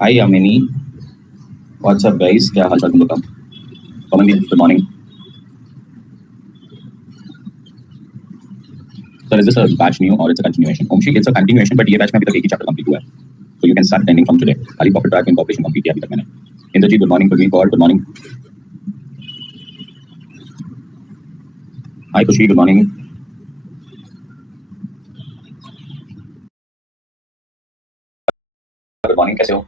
Hi Amini, what's up guys? क्या हाल चाल तुम लोग का? Paman, good morning. Sir, is this a batch new or it's a continuation? Omshi, it's a continuation, but ये batch में अभी तक एक ही chapter complete हुआ है. So you can start attending from today. खाली profit track incorporation complete किया अभी तक मैंने. Indrajit, good morning. Pradeep, good morning. Hi Khushi, good morning. Good morning, कैसे हो?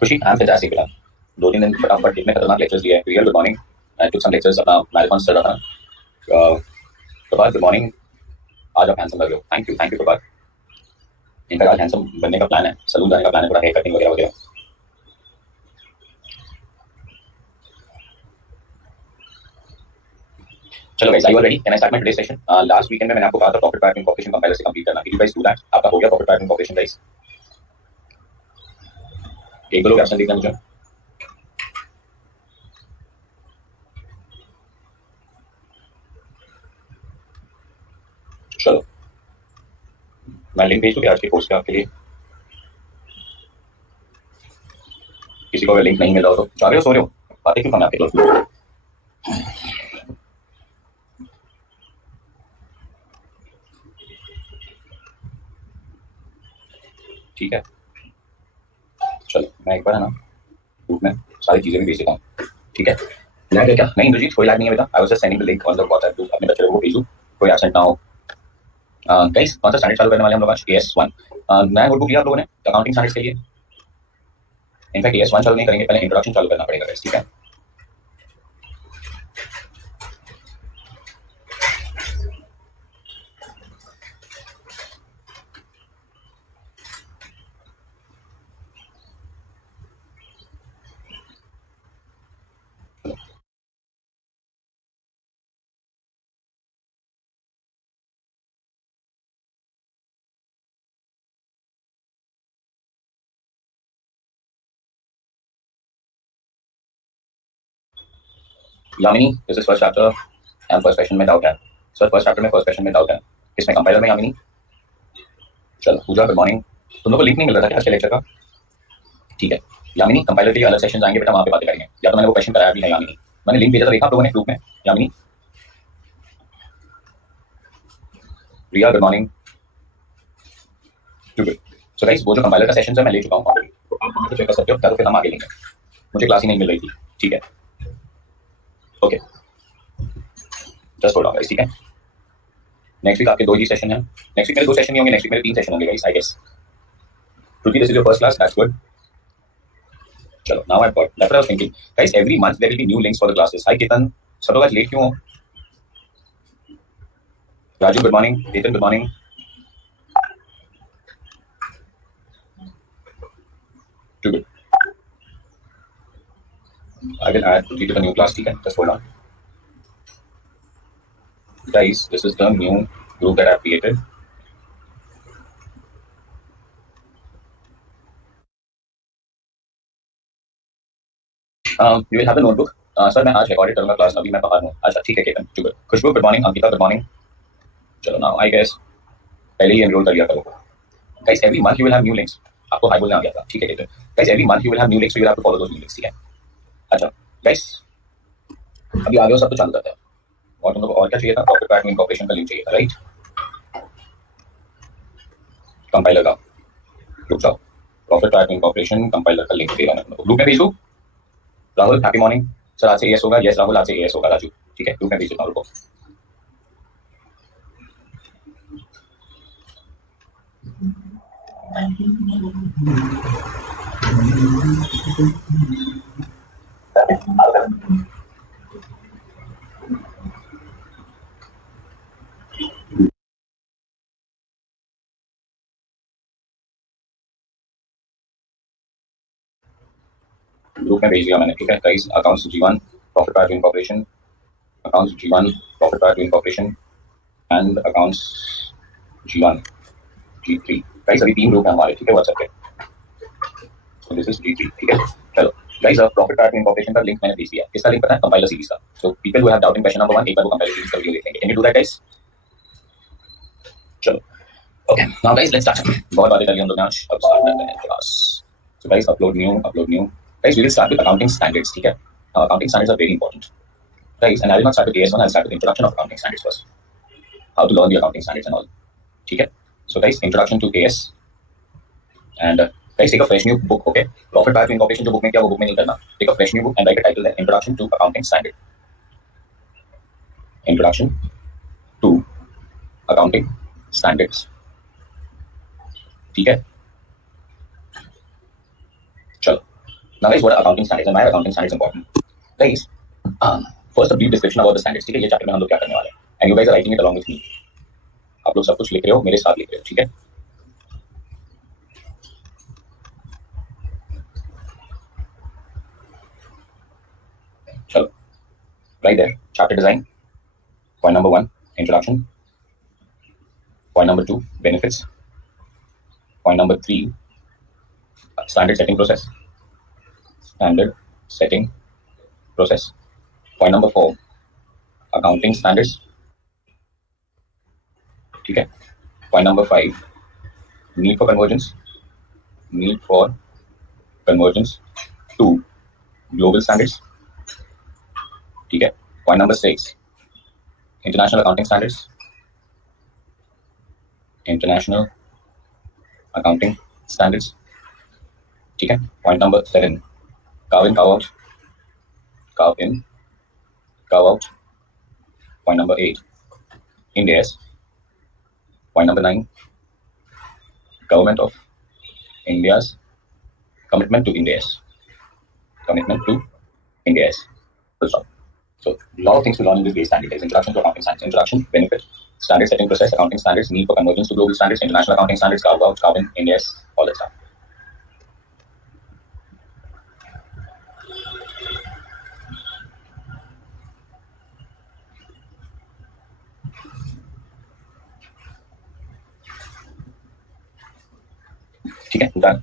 खुशी, I'm fantastic बेटा. 2-3 दिन फटाफट इतने खतरनाक lectures दिए. Real good morning. I took some lectures अपना marathon चल रहा था. प्रभात, good morning. आज आप handsome लग रहे हो. Thank you प्रभात. इनका आज handsome बनने का प्लान है. सलून जाने का प्लान है, थोड़ा हेयर कटिंग वगैरह वगैरह. चलो guys, are you all ready? Can I start my today's session? Last weekend में मैंने आपको कहा था प्रॉफिट ट्रैकिंग कॉर्पोरेशन कंपाइलर से कंप्लीट करना. Did you guys do that? आपका हो गया प्रॉफिट ट्रैकिंग कॉर्पोरेशन गाइस? एक दो लोग एब्सेंट दिख रहे हैं मुझे. चलो मैं लिंक भेज दूँ क्या आज के कोर्स के आपके लिए? किसी को अगर लिंक नहीं मिल रहा हो तो जा रहे हो, सो रहे हो, बातें क्यों करना आपके दोस्त लोग? ठीक है, चलो मैं एक बार है ना ग्रुप में सारी चीजें भी भेज देता हूँ. ठीक है, लैग है क्या? नहीं इंद्रजीत, कोई लैग नहीं है बेटा. I was just sending the link on the WhatsApp group. अपने बच्चे लोगों को भेजूँ, कोई एब्सेंट ना हो. गाइस कौन सा स्टैंडर्ड चालू करने वाले हम लोग आज? AS1. नया नोटबुक लिया आप लोगों ने अकाउंटिंग स्टैंडर्ड्स के लिए? इनफैक्ट AS1 चालू नहीं करेंगे, पहले इंट्रोडक्शन चालू करना पड़ेगा गाइस. ठीक है, Yamini, this is first chapter and first question में डाउट है. सर फर्स्ट चैप्टर में फर्स्ट क्वेश्चन में डाउट है, किसमें? कंपाइलर में यामिनी? चलो पूजा, गुड मॉर्निंग. तुम लोग को लिंक नहीं मिल रहा था क्या आज के लेक्चर का? ठीक है यामिनी, कंपाइलर के लिए अलग सेशन आएंगे बेटा, वहाँ पे बातें करेंगे. या तो मैंने वो क्वेश्चन कराया भी है यामिनी, मैंने लिंक भेजा था, देखा आप लोगों ने ग्रुप में? यामिनी, रिया गुड मॉर्निंग. सो गाइस वो जो कंपाइलर का सेशन है मैं ले चुका हूँ ऑलरेडी, तो आप वहाँ से चेक कर सकते हो, या तो फिर हम आगे लेंगे. मुझे क्लास ही नहीं मिल रही थी. ठीक है, okay, just hold on guys. ठीक है, नेक्स्ट वीक आपके 2 ही सेशन है. नेक्स्ट वीक मेरे 2 सेशन नहीं होंगे, नेक्स्ट वीक मेरे 3 सेशन होंगे गाइस, आई गेस. क्योंकि this is your first class, that's good. चलो now I got that. I was thinking guys every month there will be new links for the classes. Hi Ketan, सब लोग आज लेट क्यों हो? Raju good morning. Ketan good morning. Good. I will add Tuti to the new class. ठीक है, just hold on. Guys, this is the new group that I've created. You will have the notebook. Sir मैं आज रिकॉर्डेड करूंगा क्लास, अभी मैं बाहर हूँ. अच्छा ठीक है केतन, चुप. Khushboo good morning. Ankita good morning. चलो नाउ आई गेस पहले ही एनरोल कर लिया करो. Guys every month you will have new links. आपको हाई बोलने आ गया था, ठीक है Ketan. Guys every month you will have new links, so you have to follow those new links. ठीक है, अच्छा गाइस अभी आगे हो सब तो चालू करते हैं. और तुम लोग और क्या चाहिए था? प्रॉफिट ट्रैकिंग इनकॉर्पोरेशन का लिंक चाहिए था, राइट? कंपाइलर का, रुक जाओ. प्रॉफिट ट्रैकिंग इनकॉर्पोरेशन कंपाइलर का लिंक देगा मैं तुम लोग ग्रुप में भेज दूँ. Rahul happy morning. सर आज से एस होगा. यस राहुल, आज से एस होगा. राजू ठीक है, ग्रुप में भेज देता हूँ, रुको. ग्रुप में भेज दिया मैंने. ठीक है guys, accounts G1 profit tracking incorporation, accounts G1 profit tracking incorporation and accounts G1 G3. Guys अभी 3 ग्रुप हैं हमारे, ठीक है, व्हाट्सएप पे. So this is G3. ठीक है, चलो गाइस अब प्रॉफिट ट्रैकिंग इनकॉर्पोरेशन का लिंक मैंने भेज दिया. किसका लिंक पता है? कंपाइलर सीरीज का. So people who have doubt in question number 1 एक बार वो कंपाइलर सीरीज का वीडियो देखेंगे. Can you do that guys? चलो okay now guys let's start. बहुत बातें कर ली हम लोग ने आज. अब स्टार्ट करते हैं class. So guys upload new guys we will start with accounting standards. ठीक है. Accounting standards are very important guys, and I will not start with AS1. I'll start with introduction of accounting standards first. How to learn the accounting standards and all. ठीक है. So guys, introduction to AS and guys take a fresh new book. Okay. Profit by incorporation जो book में क्या वो book में नहीं करना. Take a fresh new book and write a title there. Introduction to accounting standard. Introduction to accounting standards. ठीक है. चलो. Now guys, what are accounting standards and why are accounting standards important? Guys, first a brief description about the standards. ठीक है. ये चैप्टर में हम लोग क्या करने वाले हैं. And you guys are writing it along with me. आप लोग सब कुछ लिख रहे हो, मेरे साथ लिख रहे हो. ठीक है. चलो. Right there. Chapter design. Point number 1, introduction. Point number 2, benefits. Point number 3, standard setting process. Standard setting process. Point number 4, accounting standards. ठीक है. Point number 5, need for convergence. Need for convergence to global standards. ठीक है. Point number 6, international accounting standards. International accounting standards. ठीक है. Point number 7, carve in, carve out. Carve in, carve out. Point number 8, Ind AS. Point number 9, government of India's commitment to Ind AS. Commitment to Ind AS. Full stop. So a lot of things to learn in this base standard is introduction to accounting standards. Introduction, benefit, standard setting process, accounting standards, need for convergence to global standards, international accounting standards, carve out, carve in, Ind AS, all that stuff. ठीक है. Done.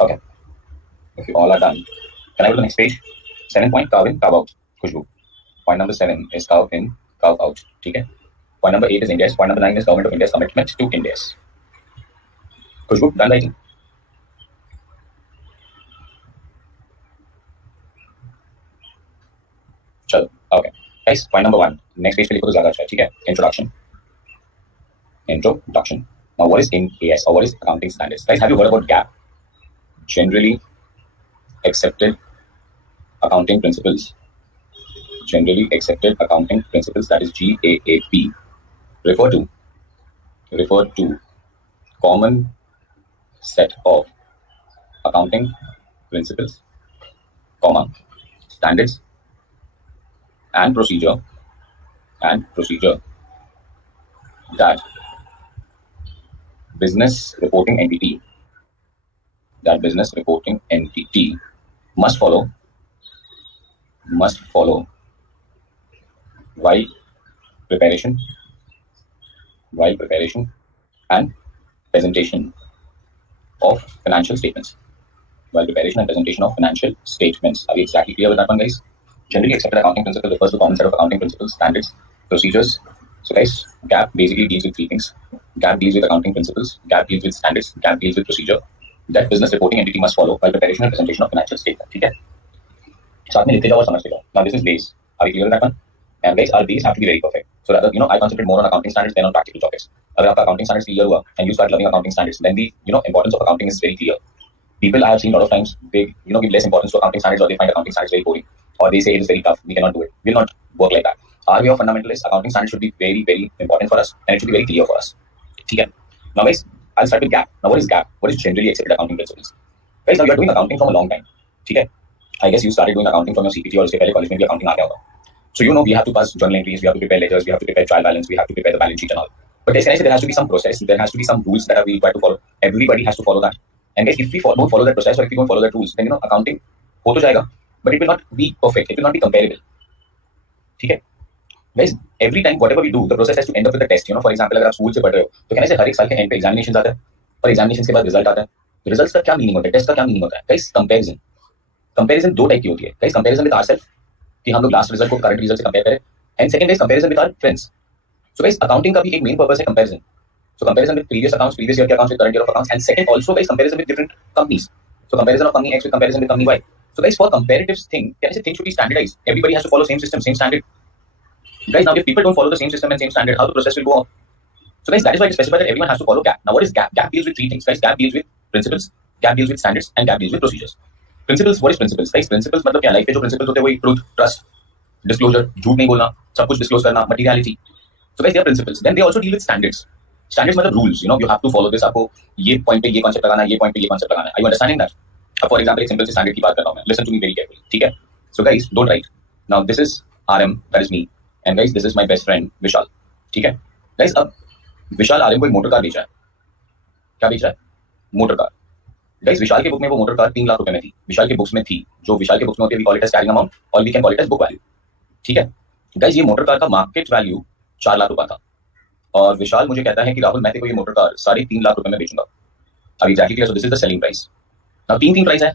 Okay. If you all are done, can I go to the next page? 7 point, carve in, carve out. Khushbu. Point number 7 is carve in, carve out. ठीक है. Point number 8 is Ind AS. Point number 9 is government of India's commitment to Ind AS. Khushbu, done writing? चलो. Okay. Guys, point number 1. Next page पे लिखो तो ज़्यादा अच्छा है. ठीक है. Introduction. Introduction. Now, what is Ind AS or what is accounting standards? Guys, have you heard about GAAP? Generally accepted accounting principles. Generally accepted accounting principles, that is GAAP, refer to common set of accounting principles, comma, standards and procedure that business reporting entity must follow while preparation and presentation of financial statements. Are we exactly clear with that one, guys? Generally accepted accounting principle refers to common set of accounting principles, standards, procedures. So guys, GAAP basically deals with 3 things. GAAP deals with accounting principles, GAAP deals with standards, GAAP deals with procedure that business reporting entity must follow while preparation and presentation of financial statement. ठीक है. साथ में लिखते जाओ और समझते जाओ. Now this is base. Are we clear with that one? And guys, our base have to be very perfect. So rather, I concentrate more on accounting standards than on practical topics. अगर आपका accounting standards clear हुआ and you start loving accounting standards, then the importance of accounting is very clear. People I have seen a lot of times, they give less importance to accounting standards, or they find accounting standards very boring, or they say it is very tough, we cannot do it. We'll not work like that. Our way of fundamentalist accounting standards should be very, very important for us, and it should be very clear for us. Okay. Now guys, I'll start with GAAP. Now what is GAAP? What is generally accepted accounting principles? Guys, now you are doing accounting from a long time. Okay. I guess you started doing accounting from your CPT or उसके पहले college में भी accounting आ गया होगा. So we have to pass journal entries, we have to prepare ledgers, we have to prepare trial balance, we have to prepare the balance sheet and all. But guys, can I say there has to be some process, there has to be some rules that are required to follow. Everybody has to follow that. And guys, if we don't follow that process or if we don't follow that rules, then accounting हो तो जाएगा, but it will not be perfect. It will not be comparable. ठीक है? Guys, every time whatever we do, the process has to end up with a test. For example, अगर आप स्कूल से पढ़ रहे हो, तो कहने से हर एक साल के एंड पे एग्जामिनेशन आता है और एग्जामिनेशन के बाद रिजल्ट आता है. रिजल्ट्स का क्या मीनिंग होता है? टेस्ट का क्या मीनिंग होता है? Guys, comparison. कंपैरिजन दो टाइप की होती है गाइस, कंपैरिजन विद आवरसेल्फ कि हम लोग लास्ट रिजल्ट को करंट रिजल्ट से कंपेयर करें, and second is comparison with our friends. So guys accounting का भी एक मेन पर्पस है comparison. So comparison with previous accounts, previous year accounts with current year of accounts, and second also guys comparison with different companies. So comparison of company X with comparison with company Y. So guys for comparative thing, can I say things should be standardized? Everybody has to follow same system, same standard. Guys now if people don't follow the same system and same standard, how the process will go on? So guys that is why it is specified that everyone has to follow GAP. Now what is GAP? GAP deals with three things. Guys GAP deals with principles, GAP deals with standards, and GAP deals with procedures. Principles, what is principles? Guys principles मतलब क्या, लाइफ के जो principles होते हैं वही truth, trust, disclosure, झूठ नहीं बोलना, सब कुछ डिस्क्लोज करना, materiality. So guys, they are principles. Then they also deal with standards. Standards मतलब rules. You know, you have to follow this. आपको ये point पे ये concept लगाना है, ये point पे ये concept लगाना है. Are you understanding that? अब for example एक simple से standard की बात कर रहा हूँ मैं. Listen to me very carefully. ठीक है? So guys, don't write. Now this is RM, that is me, and guys this is my best friend विशाल. ठीक है? Guys अब विशाल RM को एक मोटर कार बेच रहा है. क्या बेच रहा है? Motor car. गाइस विशाल के बुक में वो मोटर कार 3 लाख रुपए में थी. विशाल के बुक्स में थी. जो विशाल के बुक्स में होती है we call it as carrying amount और we can call it as book value. ठीक है? गाइस ये मोटर कार का मार्केट वैल्यू 4 लाख रुपए था. और विशाल मुझे कहता है कि राहुल मैं तेरे को ये मोटर कार 3.5 लाख रुपए में बेचूंगा. अब exactly clear, so this is the selling price. Now तीन प्राइस है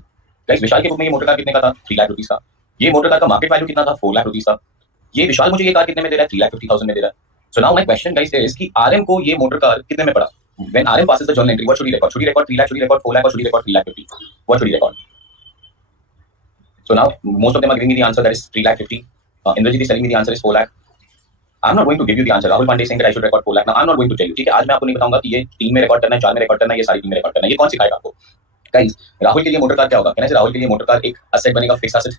गाइस. विशाल के बुक में ये मोटर कार कितने का था? 3 लाख रुपीस का. ये मोटर कार का मार्केट वैल्यू कितना था? 4 लाख रुपीस का. ये विशाल मुझे ये कार कितने में दे रहा है? 3,50,000 में दे रहा है. So now my question guys is कि आरएम को ये मोटर कार कितने में पड़ा? When RM passes the journal entry, what should he record? Should he record 3 lakh? Should he record 4 lakh? Or should he record 3,50,000? What should he record? So now most of them are giving me the answer that is 3,50,000. Indrajit is telling me the answer is 4 lakh. I'm not going to give you the answer. Rahul Pandey saying that I should record 4 lakh. Now I'm not going to tell you. ठीक है, आज मैं आपको नहीं बताऊंगा कि ये 3 में रिकॉर्ड करना है, 4 में रिकॉर्ड करना है, ये सारी 3 में रिकॉर्ड करना है. ये कौन सिखाएगा आपको? गाइस राहुल के लिए मोटर कार क्या होगा? कहने से राहुल के लिए मोटर कार एक असेट बनेगा, फिक्स असेट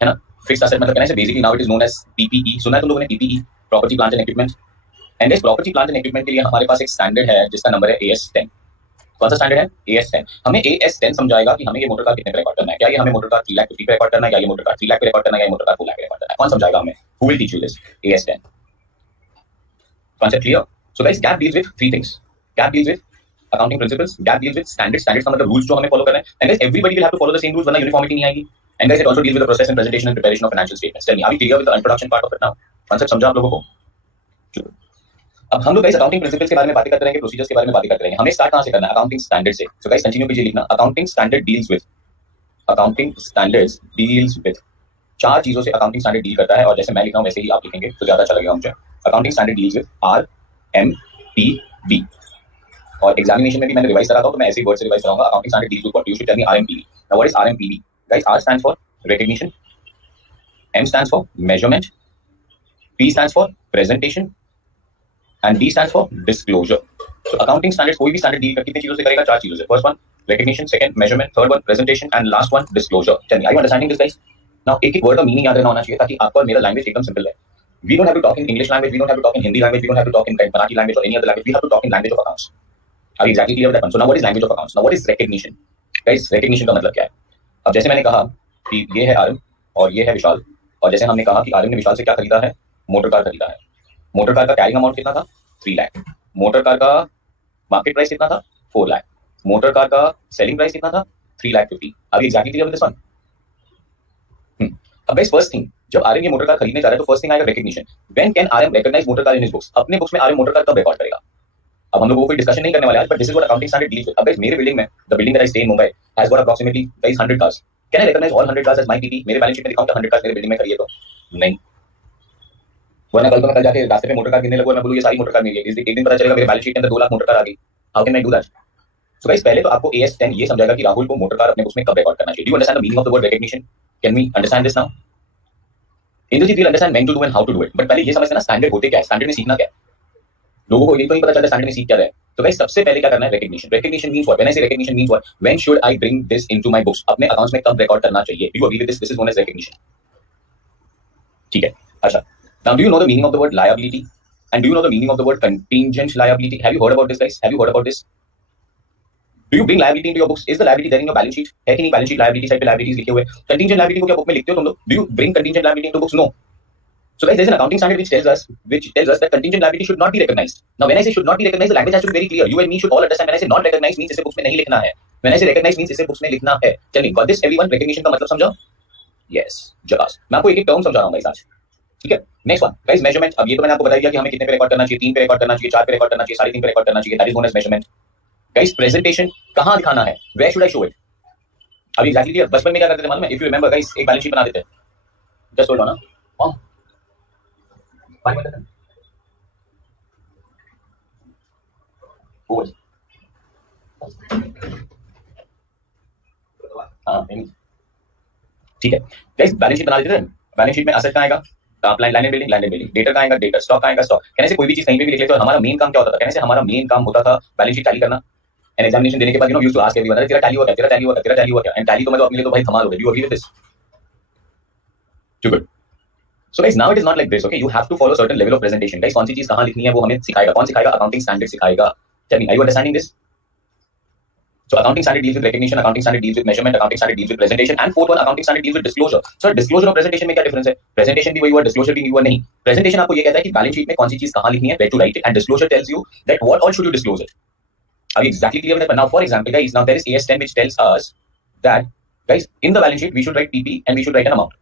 है ना. फिक्स असेट मतलब कहने से basically now it is known as PPE. सुना है तुम लोगों ने PPE, property plant and equipment. And इस प्रॉपर्टी प्लांट एंड इक्विपमेंट के लिए हमारे पास एक स्टैंडर्ड है जिसका नंबर है AS10. कौन सा स्टैंडर्ड है? AS10. हमें AS10 समझाएगा कि हमें ये मोटर कार कितने पे रिकॉर्ड करना है. क्या ये हमें मोटर कार 3,50,000 पे रिकॉर्ड करना है, या ये मोटर कार 3 लाख पे रिकॉर्ड करना है, या ये मोटर कार 4 लाख पे रिकॉर्ड करना है? कौन समझाएगा हमें? Who will teach you this? AS10. Concept clear? So guys, GAP deals with three things. GAP deals with accounting principles. GAP deals with standards. Standards का मतलब rules जो हमें follow करना है. And guys, everybody will have to follow the same rules, वरना uniformity नहीं आएगी. And guys, it also deals with the process and presentation and preparation of financial statements. Tell me, are we clear with the introduction part of it now? Concept समझा आप लोगों को? अब हम लोग guys accounting principles के बारे में बातें करते रहेंगे, procedures के बारे में बातें करते रहेंगे. हमें start कहाँ से करना है? Accounting standards से. So guys, continue कीजिए लिखना. Accounting standards deals with 4 चीजों से accounting standard deal करता है, और जैसे मैं लिख रहा हूँ वैसे ही आप लिखेंगे तो ज्यादा अच्छा लगेगा मुझे. Accounting standard deals with RMPV. और एग्जामिनेशन में भी मैंने रिवाइज करा था तो मैं ऐसे ही वर्ड से रिवाइज कराऊंगा. Accounting standard deals with what you should tell me RMPV. Now what is RMPV? Guys R stands for recognition, M stands for measurement, P stands for presentation, and D stands for disclosure. So accounting standards कोई भी standard deal कितनी चीजों से करेगा? 4 चीजों से. First one recognition, second measurement, third one presentation, and last one disclosure. Tell me, are you understanding this guys? Now एक एक वर्ड का मीनिंग याद रहना होना चाहिए ताकि आपका और मेरा लैंग्वेज एकदम सिंपल है. We don't have to talk in English language, we don't have to talk in Hindi language, we don't have to talk in Marathi language or any other language. We have to talk in language of accounts. Are you exactly clear with that one? So now what is language of accounts? Now what is recognition? Guys, recognition का मतलब क्या है? अब जैसे मैंने कहा कि ये है आरएम और ये है विशाल, और जैसे हमने कहा कि आरएम ने विशाल से क्या खरीदा है? मोटर कार खरीदा है. मोटर कार का कैरिंग अमाउंट कितना था? 3 लाख. मोटर कार का मार्केट प्राइस कितना था? 4 लाख. मोटर कार का सेलिंग प्राइस कितना था? 3,50,000. Are you exactly clear with this one? अब गाइस फर्स्ट थिंग, जब आरएम ये मोटर कार खरीदने जा रहा है तो फर्स्ट थिंग आएगा recognition. When can RM recognize motor car in his books? अपने बुक्स में आरएम मोटर कार कब रिकॉर्ड करेगा? अब हम लोगों को कोई डिस्कशन नहीं करने वाले आज, but this is what accounting standard deals with. अब गाइस मेरे बिल्डिंग में, the building that I stay in Mumbai has got approximately guys 100 cars. Can I recognise all 100 cars as my PT? मेरे बैलेंस शीट में दिखाऊं क्या 100 कार्स मेरे building में खड़ी है? तो नहीं. वरना कल को मैं कल जाके रास्ते पे मोटर कार गिनने लगूं और मैं बोलूं ये सारी मोटर कार मेरी है. एक दिन पता चलेगा मेरे बैलेंस शीट के अंदर 2 लाख मोटर कार आ गई. How can I do that? So guys पहले तो आपको AS10 ये समझाएगा कि राहुल को मोटर कार अपने बुक्स में कब रिकॉर्ड करना चाहिए. Do you understand the meaning of the word recognition? Can we understand this now? Indrajit will understand when to do and how to do it. But पहले ये समझना स्टैंडर्ड होते क्या है, स्टैंडर्ड में सीखना क्या है. लोगों को ये तो नहीं पता चलता स्टैंडर्ड में सीख क्या रहे हैं. तो गाइस सबसे पहले क्या करना है? Recognition. Recognition means what? When I say recognition means what? When should I bring this into my books? अपने अकाउंट्स में कब रिकॉर्ड करना चाहिए? Do you agree with this? This is known as recognition. ठीक है. अच्छा, now do you know the meaning of the word liability and do you know the meaning of the word contingent liability? Have you heard about this guys? Have you heard about this? Do you bring liability into your books? Is the liability there in your balance sheet? है कि नहीं? Balance sheet liability side पे लायबिलिटीज लिखे हुए. Contingent liability को क्या बुक में लिखते हो तुम लोग? Do you bring contingent liability into books? No. So guys, there's an accounting standard which tells us that contingent liability should not be recognized. Now when I say should not be recognized, the language has to be very clear. You and me should all understand. When I say not recognized means इसे books में नहीं लिखना है. When I say recognized means इसे books में लिखना है. Tell me, got this everyone? Recognition का मतलब समझा? Yes, जबास. मैं आपको एक एक टर्म समझा रहा हूँ गाइस आज. ठीक है. Next one guys, measurement. अब ये तो मैंने आपको बता दिया कि हमें कितने पे रिकॉर्ड करना चाहिए, 3 पे रिकॉर्ड करना चाहिए, 4 पे रिकॉर्ड करना चाहिए, 3.5 पे रिकॉर्ड करना चाहिए. That is known as measurement. Guys presentation कहाँ दिखाना है? Where should I show it? अभी एग्जैक्टली बचपन में क्या करते थे मालूम है? इफ यू रिमेंबर गाइस, एक बैलेंस शीट बना देते हैं, जस्ट होल्ड ऑन ना, हाँ 5 मिनट वो हाँ ठीक है गाइस, बैलेंस शीट बना देते थे। बैलेंस शीट में असेट कहाँ आएगा? Top line land building, land building, debtor कहाँ आएगा? डेटर, स्टॉक कहाँ आएगा? स्टॉक। कहने से कोई भी चीज कहीं पे भी लिख लेते हो। हमारा मेन काम क्या होता था? कहने से हमारा मेन काम होता था बैलेंस शीट टैली करना। एंड एग्जामिनेशन देने के बाद यूज्ड टू आस्क एवरीवन, तेरा टैली हुआ क्या? तेरा टैली हुआ क्या? तेरा टैली हुआ क्या? एंड टैली तो मतलब अपने लिए तो भाई कमाल हो गया। You agree with this? Too good. So guys, now it is not like this, okay? You have to follow certain level of presentation. Guys, कौन सी चीज कहां लिखनी है वो हमें सिखाएगा। कौन सिखाएगा? अकाउंटिंग स्टैंडर्ड सिखाएगा। Tell me, are you understanding this? So accounting standard deals with recognition, accounting standard deals with measurement, accounting standard deals with presentation, and fourth one, accounting standard deals with disclosure. So disclosure और presentation में क्या difference है? Presentation भी वही हुआ, disclosure भी हुआ नहीं। Presentation आपको ये कहता है कि बैलेंस शीट में कौन सी चीज कहां लिखनी है, where to write it, and disclosure tells you that what all should you disclose it. Are you exactly clear with that? Now, for example, guys, now there is AS10 which tells us that, guys, in the balance sheet we should write PP and we should write an amount.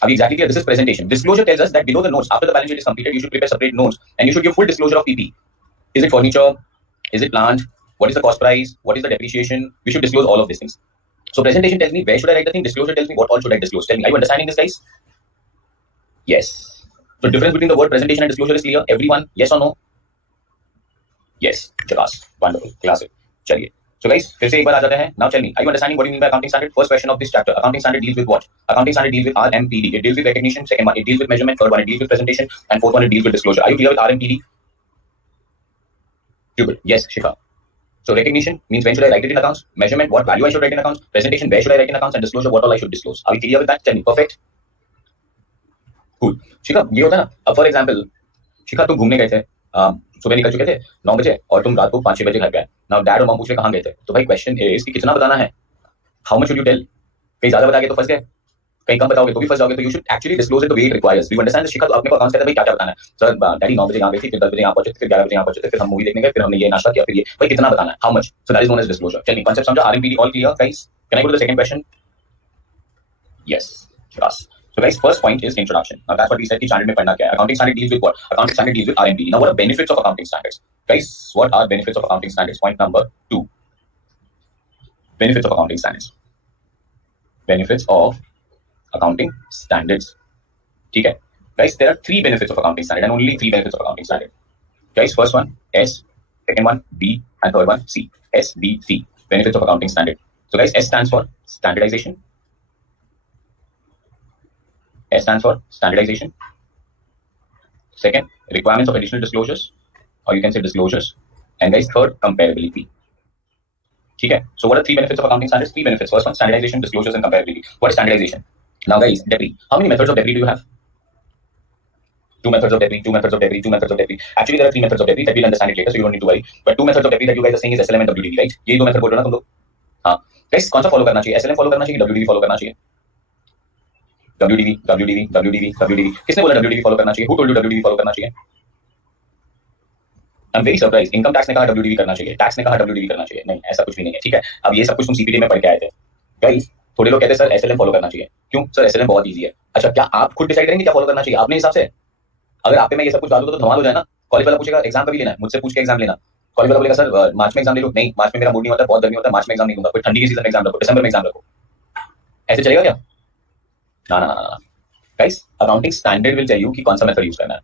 Are we exactly clear? This is presentation. Disclosure tells us that below the notes, after the balance sheet is completed, you should prepare separate notes and you should give full disclosure of PP. Is it furniture? Is it plant? What is the cost price? What is the depreciation? We should disclose all of these things. So presentation tells me where should I write the thing. Disclosure tells me what all should I disclose. Tell me, are you understanding this, guys? Yes. So difference between the word presentation and disclosure is clear. Everyone, yes or no? Yes. Chakas. Wonderful. Classic. चलिए. So guys, फिर से एक बार आ जाते हैं. Now tell me, are you understanding what do you mean by accounting standard? First question of this chapter. Accounting standard deals with what? Accounting standard deals with RMPD. It deals with recognition. Second one, it deals with measurement. Third one, it deals with presentation. And fourth one, it deals with disclosure. Are you clear with RMPD? You good? Yes, Shikha. So recognition means when should I write it in accounts? Measurement, what value I should write in accounts? Presentation, where should I write in accounts? And disclosure, what all I should disclose. Are we clear with that? Tell me. Perfect. Cool. शिखा, ये होता है ना, अब for example शिखा तुम घूमने गए थे, सुबह निकल चुके थे 9 बजे और तुम रात को 5-6 बजे घर गए। नाउ डैड और मॉम पूछ रहे कहाँ गए थे, तो भाई क्वेश्चन इज कि कितना बताना है, how much should you tell. कहीं ज्यादा बता के तो फंस गए, कहीं कम बताओगे तो भी फंस जाओगे, तो you should actually disclose it the way it requires. You understand Shikha? तो अपने को अकाउंट्स कहते हैं भाई क्या क्या बताना है। सर डैडी 9 बजे यहाँ गई थी, फिर 10 बजे यहाँ पहुंचे, फिर 11 बजे यहाँ पहुंचे, फिर हम मूवी देखने गए, फिर हमने ये नाश्ता किया, फिर ये, भाई कितना बताना है, how much. So that is known as disclosure. Tell me, concept समझा? RMP all clear guys? Can I go to the second question? Yes. Yes. So guys, first point is introduction. Now that's what we said कि standard में पढ़ना क्या है. Accounting standard deals with what? Accounting standard deals with RMP. Now what are benefits of accounting standards? Guys, what are benefits of accounting standards? Point number 2. Benefits of accounting standards. Benefits of accounting standards. ठीक है. Guys, there are 3 benefits of accounting standard and only 3 benefits of accounting standard. Guys, first one S, second one B, and third one C. S, B, C. Benefits of accounting standard. So guys, S stands for standardization. S stands for standardization. Second, requirements of additional disclosures, or you can say disclosures. And guys, third, comparability. Okay. So what are 3 benefits of accounting standards? 3 benefits. First one, standardization, disclosures, and comparability. What is standardization? Now guys, debris. How many methods of debris do you have? 2 methods of debris, 2 methods of debris, 2 methods of debris. Actually, there are 3 methods of debris that we'll understand it later, so you don't need to worry. But 2 methods of debris that you guys are saying is SLM and WDV, right? ये 2 method बोल रहे हो ना तुम लोग? हाँ. Guys, कौन सा follow करना चाहिए? SLM follow करना चाहिए, WDV follow करना चाहिए? WDV, WDV, WDV, WDV. किसने बोला WDV follow करना चाहिए? Who told you WDV follow करना चाहिए? I'm very surprised. Income tax ने कहा WDV करना चाहिए, टैक्स ने कहा WDV करना चाहिए। नहीं, ऐसा कुछ भी नहीं है, ठीक है? अब ये सब कुछ तुम सीपीटी में पढ़ के आए थे। गाइस, थोड़े लोग कहते हैं सर एसएलएम फॉलो करना चाहिए। क्यों सर? एसएलएम बहुत इजी है। अच्छा, क्या आप खुद डिसाइड करेंगे क्या फॉलो करना चाहिए अपने हिसाब से? अगर आप पे मैं ये सब कुछ डाल दूं तो धमाल हो जाए ना। कॉलेज वाला पूछेगा एग्जाम कभी लेना है, मुझसे पूछ के एग्जाम लेना। कॉलेज वाला बोलेगा सर मार्च में एग्जाम ले लो। नहीं, मार्च में मेरा मूड नहीं होता, बहुत गर्मी होता है, मार्च में एग्जाम नहीं दूंगा। कोई ठंडी के सीजन में एग्जाम रखो, दिसंबर में एग्जाम रखो। ऐसे चलेगा क्या? ना ना ना। Guys, accounting standard will tell you कि कौन सा मेथड यूज करना है।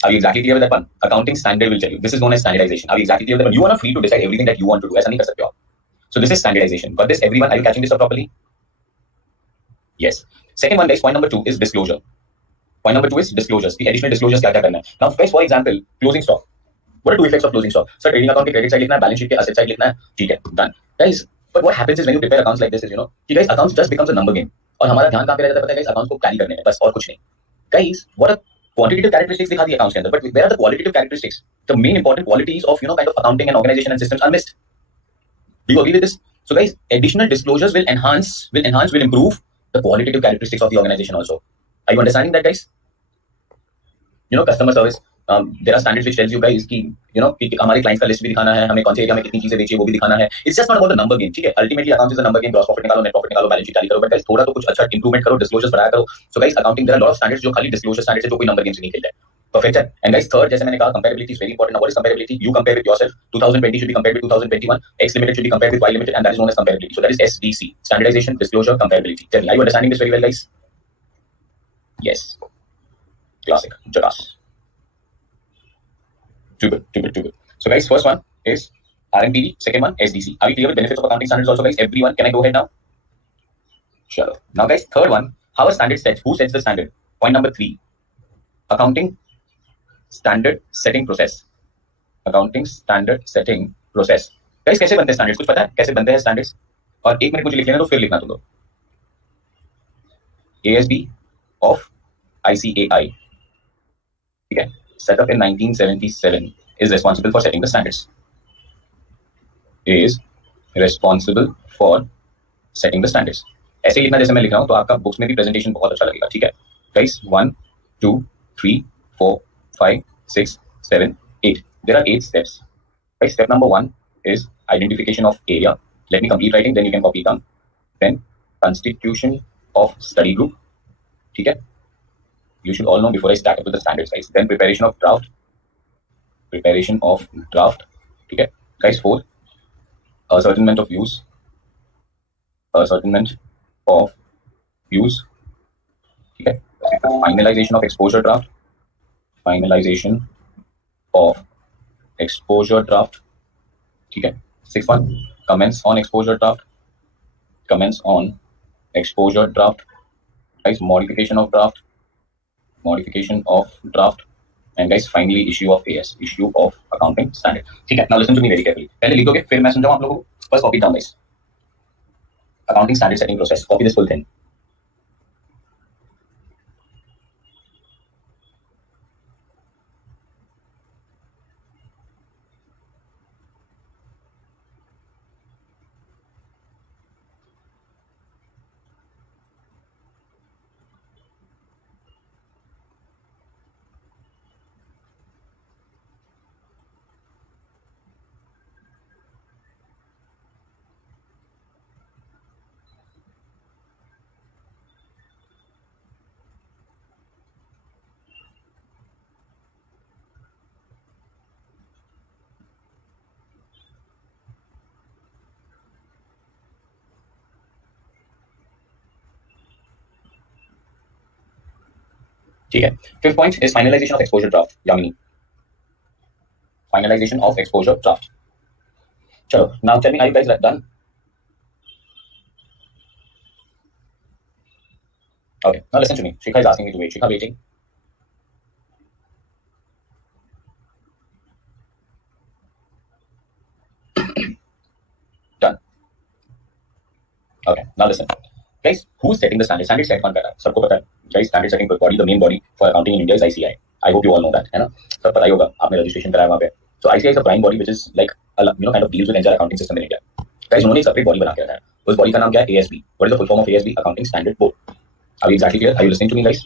Are you exactly clear with that one? Accounting standard will tell you. This is known as standardization. Are you exactly clear with that one? You are not free to decide everything that you want to do. ऐसा नहीं कर सकते हो आप. So this is standardization. Got this, everyone? Are you catching this up properly? Yes. Second one, guys. Point number 2 is disclosure. Point number 2 is disclosures. The additional disclosures क्या क्या करना है? Now, guys, for example, closing stock. What are 2 effects of closing stock? Sir, trading account के credit side लिखना है, balance sheet के asset side लिखना है. ठीक है, done. Guys, but what happens is when you prepare accounts like this is, कि guys accounts just becomes a number game. और हमारा ध्यान कहाँ पे रह जाता है पता है guys? accounts को carry करने में, बस और कुछ नहीं. Guys, what are quantitative characteristics दिखा दी accounts के अंदर, but where are the qualitative characteristics? The main important qualities of kind of accounting and organization and systems are missed. Do you agree with this? So guys, additional disclosures will improve the qualitative characteristics of the organization also. Are you understanding that, guys? Customer service. There are standards which tells you guys कि कि हमारे clients का list भी दिखाना है, हमें कौन से एरिया में कितनी चीजें बेची है वो भी दिखाना है. It's just not about the number game, ठीक है? Ultimately accounts is a number game. Gross profit निकालो, net profit निकालो, balance sheet tally करो, but guys थोड़ा तो कुछ अच्छा improvement करो, disclosures बढ़ाया करो. So guys, accounting there are a lot of standards जो खाली disclosure standards है, जो कोई number game से नहीं खेलते हैं. Perfect है. And guys, third, जैसे मैंने कहा, comparability is very important. Now, what is comparability? You compare with yourself. 2020 should be compared with 2021. X limited should be compared with Y limited, and that is known as comparability. So that is SDC: standardization, disclosure, comparability. Tell me, are you understanding this very well, guys? Yes. Classic. Jackass. Too good. Too good. Too good. So guys, first one is RMPD. Second one, SDC. Are we clear with benefits of accounting standards also, guys? Everyone, can I go ahead now? Sure. Now, guys, third one, how a standard sets. Who sets the standard? Point number 3. Accounting standard setting process. Accounting standard setting process. Guys, कैसे बनते हैं स्टैंडर्ड्स? कुछ पता है कैसे बनते हैं स्टैंडर्ड्स? और एक मिनट मुझे लिख लेना, तो फिर लिखना तुम लोग. ASB ऑफ ICAI, ठीक है, सेटअप इन 1977, is responsible for setting the standards. Is responsible for setting the standards. ऐसे लिखना जैसे मैं लिख रहा हूं, तो आपका बुक्स में भी प्रेजेंटेशन बहुत अच्छा लगेगा. ठीक है गाइस, 1 2 3 4 5 6 7 8. There are 8 steps. Right, step number 1 is identification of area. Let me complete writing, then you can copy down. Then constitution of study group. ठीक है, you should all know before I start up with the standards, guys. Then preparation of draft. Preparation of draft. ठीक है guys. 4, ascertainment of views. Ascertainment of views. ठीक है. Finalization of exposure draft. Finalization of exposure draft. ठीक है. 6th one, comments on exposure draft. Comments on exposure draft. Guys, modification of draft. Modification of draft. And guys, finally issue of AS, issue of accounting standard. ठीक है. Now listen to me very carefully. पहले लिखोगे, फिर मैं समझाऊं आप लोगों को. First copy down, guys. Accounting standard setting process. Copy this full thing. ठीक है. 5th point is finalization of exposure draft. Yamini, finalization of exposure draft. चलो, now tell me, are you guys done? Okay, now listen to me. Shikha is asking me to wait. Shikha, waiting. Done. Okay, now listen. Guys, who's setting the standard? Standard set कौन कर रहा है? सबको पता है. Guys, standard setting body, the main body for accounting in India is ICAI. I hope you all know that, है ना? सब पता ही होगा. आपने registration कराया वहाँ पे. So ICAI is a prime body which is like kind of deals with entire accounting system in India. Guys, उन्होंने एक separate body बना के रखा है. उस body का नाम क्या है? ASB. What is the full form of ASB? Accounting Standard Board. Are you exactly clear? Are you listening to me, guys?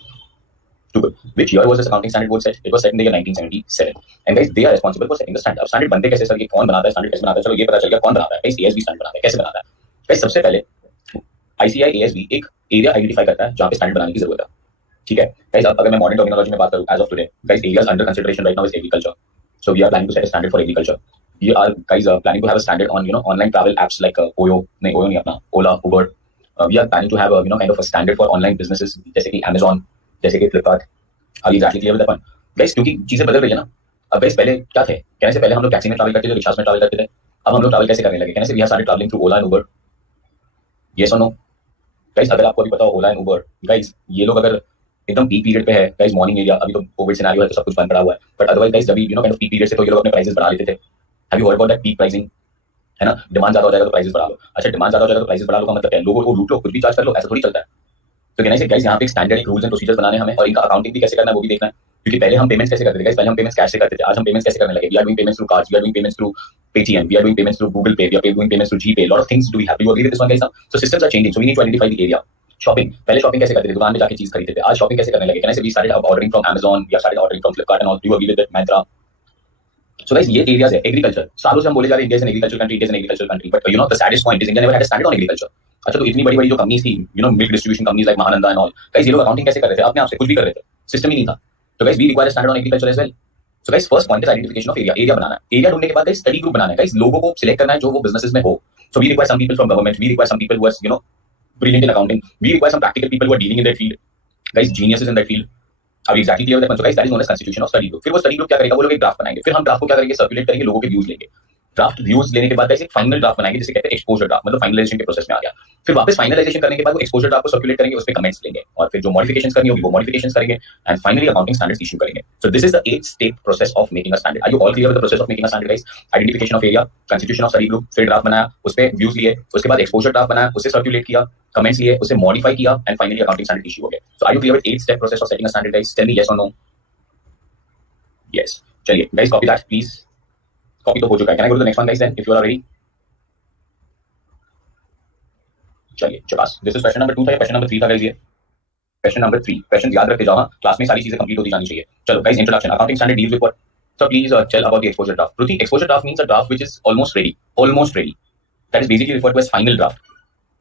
Too good. Which year was this accounting standard board set? It was set in the year 1977. And guys, they are responsible for setting the standard. अब standard बनते कैसे सर? ये कौन बनाता है? standard कैसे बनाता है? चलो ये पता चल गया कौन बनाता है. Guys, ASB standard बनाता है. कैसे बनाता है? Guys, सबसे पहले ICAI ASB एक एरिया आइडेंटिफाई करता है जहाँ पे स्टैंडर्ड बनाने की जरूरत है. ठीक है गाइस. अब अगर मैं मॉडर्न टर्मिनोलॉजी में बात करूं, as of today guys, areas under consideration right now is agriculture. So we are planning to set a standard for agriculture. We are guys planning to have a standard on online travel apps like OYO नहीं अपना Ola, Uber. We are planning to have kind of a standard for online businesses जैसे कि Amazon, जैसे कि Flipkart. Are you exactly clear with that one? Guys, क्योंकि चीजें बदल रही है ना. अब गाइस, पहले क्या थे? कहने से पहले हम लोग टैक्सी में ट्रैवल करते थे, रिक्शा में ट्रैवल करते थे. अब हम लोग ट्रैवल कैसे करने लगे? कहने से we are started travelling through Ola and Uber. Yes और नो? गाइस, अगर आपको अभी पता हो ओला एंड उबर, गाइस ये लोग अगर एकदम पीक पीरियड पे है, गाइस मॉर्निंग एरिया, अभी तो कोविड सिनेरियो है तो सब कुछ बंद पड़ा हुआ है, बट अदरवाइज गाइस जब भी काइंड ऑफ पीक पीरियड से तो ये लोग अपने प्राइसेस बढ़ा लेते थे. Have you heard about that peak pricing? है ना, डिमांड ज्यादा हो जाएगा तो प्राइसेस बढ़ा लो. अच्छा, डिमांड ज्यादा हो जाएगा तो प्राइसेस बढ़ा लो का मतलब है लोगों को लूट लो, कुछ भी चार्ज कर लो, ऐसा थोड़ी चलता है. तो कहना है गाइस, यहाँ पे एक स्टैंडर्ड, एक रूल्स एंड प्रोसीजर्स बनाने हमें, और इनका अकाउंटिंग भी कैसे करना है वो भी देखना है. क्योंकि पहले हम पेमेंट्स कैसे करते थे गाइस? पहले हम पेमेंट्स कैश से करते थे. आज हम पेमेंट्स कैसे करने लगे? We are doing payments through cards, we are doing payments through Paytm, we are doing payments through Google Pay, we are doing payments through GPay. Lot of things do we have. Do you agree with this one, guys? So systems are changing, so we need to identify the area. Shopping, पहले शॉपिंग कैसे करते थे? दुकान में जाके चीज खरीदते थे. आज शॉपिंग कैसे करने लगे? कैसे we started ordering from Amazon, we started ordering from Flipkart and all. Do you agree with that Myntra? So guys, ये एरियाज है. एग्रीकल्चर, सालों से हम बोले जा रहे हैं India is an agriculture country, India is an agriculture country, but the saddest point is India never had a standard on agriculture. अच्छा, तो इतनी बड़ी बड़ी जो कंपनीज थी, milk distribution companies like Mahananda and all, guys ये लोग अकाउंटिंग कैसे कर रहे थे? अपने आप से कुछ भी कर रहे थे, सिस्टम ही नहीं था. So guys, we require a standard on agriculture as well. So guys, first point is identification of area. Area बनाना है. एरिया ढूंढने के बाद guys study group बनाना है. Guys, लोगों को सिलेक्ट करना है जो वो businesses में हो. So we require some people from government. We require some people who are brilliant in accounting. We require some practical people who are dealing in that field. Guys, geniuses in that field. अब exactly clear होता है. So guys, that is known as constitution of study group. फिर वो study group क्या करेगा? वो लोग एक ड्राफ्ट बनाएंगे. फिर हम ड्राफ्ट को क्या करेंगे? सर्कुलेट करेंगे, लोगों के व्यूज लेंगे. ड्राफ्ट व्यूज लेने के बाद एक फाइनल ड्राफ्ट बनाएंगे जिसे कहते हैं एक्सपोजर ड्राफ्ट, मतलब फाइनलाइजेशन के प्रोसेस में आ गया. फिर वापस फाइनलाइजेशन करने के बाद वो एक्सपोजर ड्राफ्ट को सर्कुलेट करेंगे, उस पे कमेंट्स लेंगे और फिर जो मॉडिफिकेशंस करनी होगी वो मॉडिफिकेशंस करेंगे and finally accounting standards issue करेंगे. So this is the 8 step process of making a standard. Are you all clear with the process of making a standard guys? Identification of area, constitution of study group, फिर draft बनाया, उस पे व्यूज लिए, उसके बाद exposure draft बनाया, उसे सर्कुलेट किया, कमेंट्स लिए, उसे मॉडिफाई किया and finally accounting standard issue हो गया. So are you clear with 8 step process of setting a standard guys? Tell me yes और नो. यस, चलिए guys, copy that please. Copy तो हो चुका है. Can I go to the next one guys then if you are ready? चलिए चपास. This is question number 2 था या क्वेश्चन नंबर 3 था गाइस? ये क्वेश्चन नंबर 3. क्वेश्चन याद रखते जाओ. हाँ, क्लास में सारी चीजें कंप्लीट होती जानी चाहिए. चलो guys, introduction. Accounting standard deals with what? So please tell about the exposure draft. Pruti, exposure draft means a draft which is almost ready. Almost ready. That is basically referred to as final draft.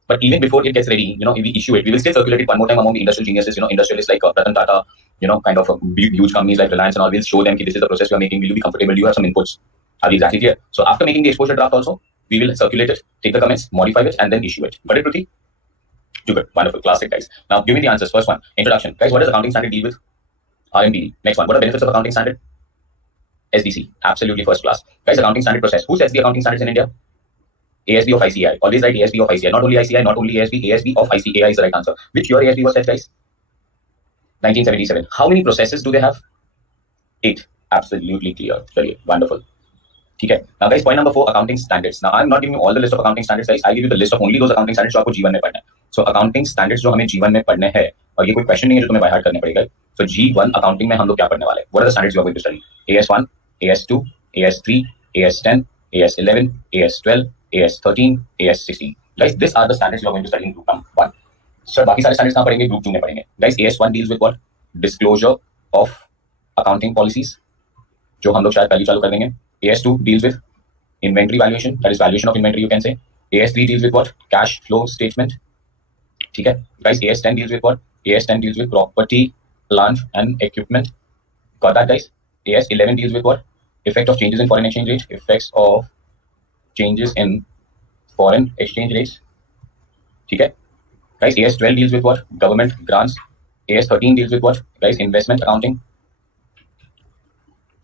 But even before it gets ready, we issue it. We will still circulate it one more time among the industrial geniuses, industrialists like Ratan Tata, kind of huge companies like Reliance and all. We'll show them that this is the process we are making. Will you be comfortable? Do you have some inputs? Are we exactly clear? So after making the exposure draft also, we will circulate it, take the comments, modify it, and then issue it. Got it, Pruti? Too good. Wonderful. Classic, guys. Now give me the answers. First one, introduction. Guys, what does accounting standard deal with? RMDD. Next one, what are the benefits of accounting standard? SDC. Absolutely first class. Guys, accounting standard process. Who sets the accounting standards in India? ASB of ICAI. Always write ASB of ICAI. Not only ICAI, not only ASB. ASB of ICAI is the right answer. Which year ASB was set, guys? 1977. How many processes do they have? 8. Absolutely clear. Very wonderful. ठीक है. Now guys, point number 4, accounting standards. Now I'm not giving you all the list of accounting standards, guys. I give you the list of only those accounting standards जो आपको जीवन में पढ़ना है. So accounting standards जो हमें जीवन में पढ़ने हैं, और ये कोई क्वेश्चन नहीं है जो तुम्हें बाय हार्ट करने पड़ेगा. So G1 accounting में हम लोग क्या पढ़ने वाले हैं? What are the standards you are going to study? AS1, AS2, AS3, AS10, AS11, AS12, AS13, AS16. Guys, these are the standards you are going to study in group number 1. Sir, बाकी सारे standards कहाँ पढ़ेंगे? Group 2 में पढ़ेंगे. Guys, AS1 deals with what? Disclosure of accounting policies, जो हम लोग शायद पहले चालू कर देंगे. AS2 deals with inventory valuation, that is valuation of inventory, you can say. AS3 deals with what? Cash flow statement. ठीक है. Guys, AS10 deals with what? AS10 deals with property, plant and equipment. Got that, guys? AS11 deals with what? Effect of changes in foreign exchange rate. Effects of changes in foreign exchange rates. ठीक है. Guys, AS12 deals with what? Government grants. AS13 deals with what? Guys, investment accounting.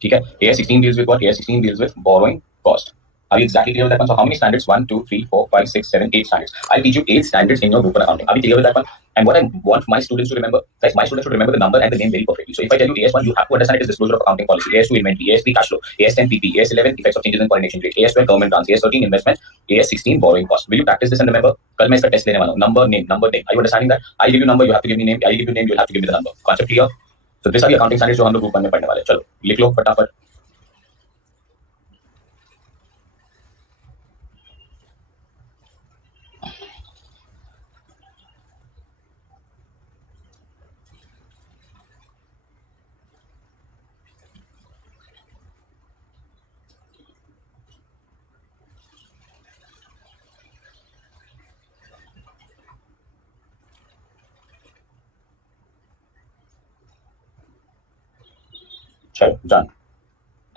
ठीक है. AS16 deals with what? AS16 deals with borrowing cost. Are you exactly clear with that one? So how many standards? 1, 2, 3, 4, 5, 6, 7, 8 standards. I'll teach you 8 standards in your group one accounting. Are we clear with that one? And what I want my students to remember, guys, my students should remember the number and the name very perfectly. So if I tell you AS1, you have to understand it is disclosure of accounting policy. AS2 inventory, AS3 cash flow, AS10 PP, AS11 effects of changes in foreign exchange rate, AS12 government grants, AS13 investment, AS16 borrowing cost. Will you practice this and remember? कल मैं इसका टेस्ट लेने वाला हूँ. Number name, number name. Are you understanding that? I give you number, you have to give me name. I give you name, you have to give me the number. Concept clear? So these are the accounting standards जो हम लोग group 1 में पढ़ने वाले हैं. चलो लिख लो फटाफट. चलो done.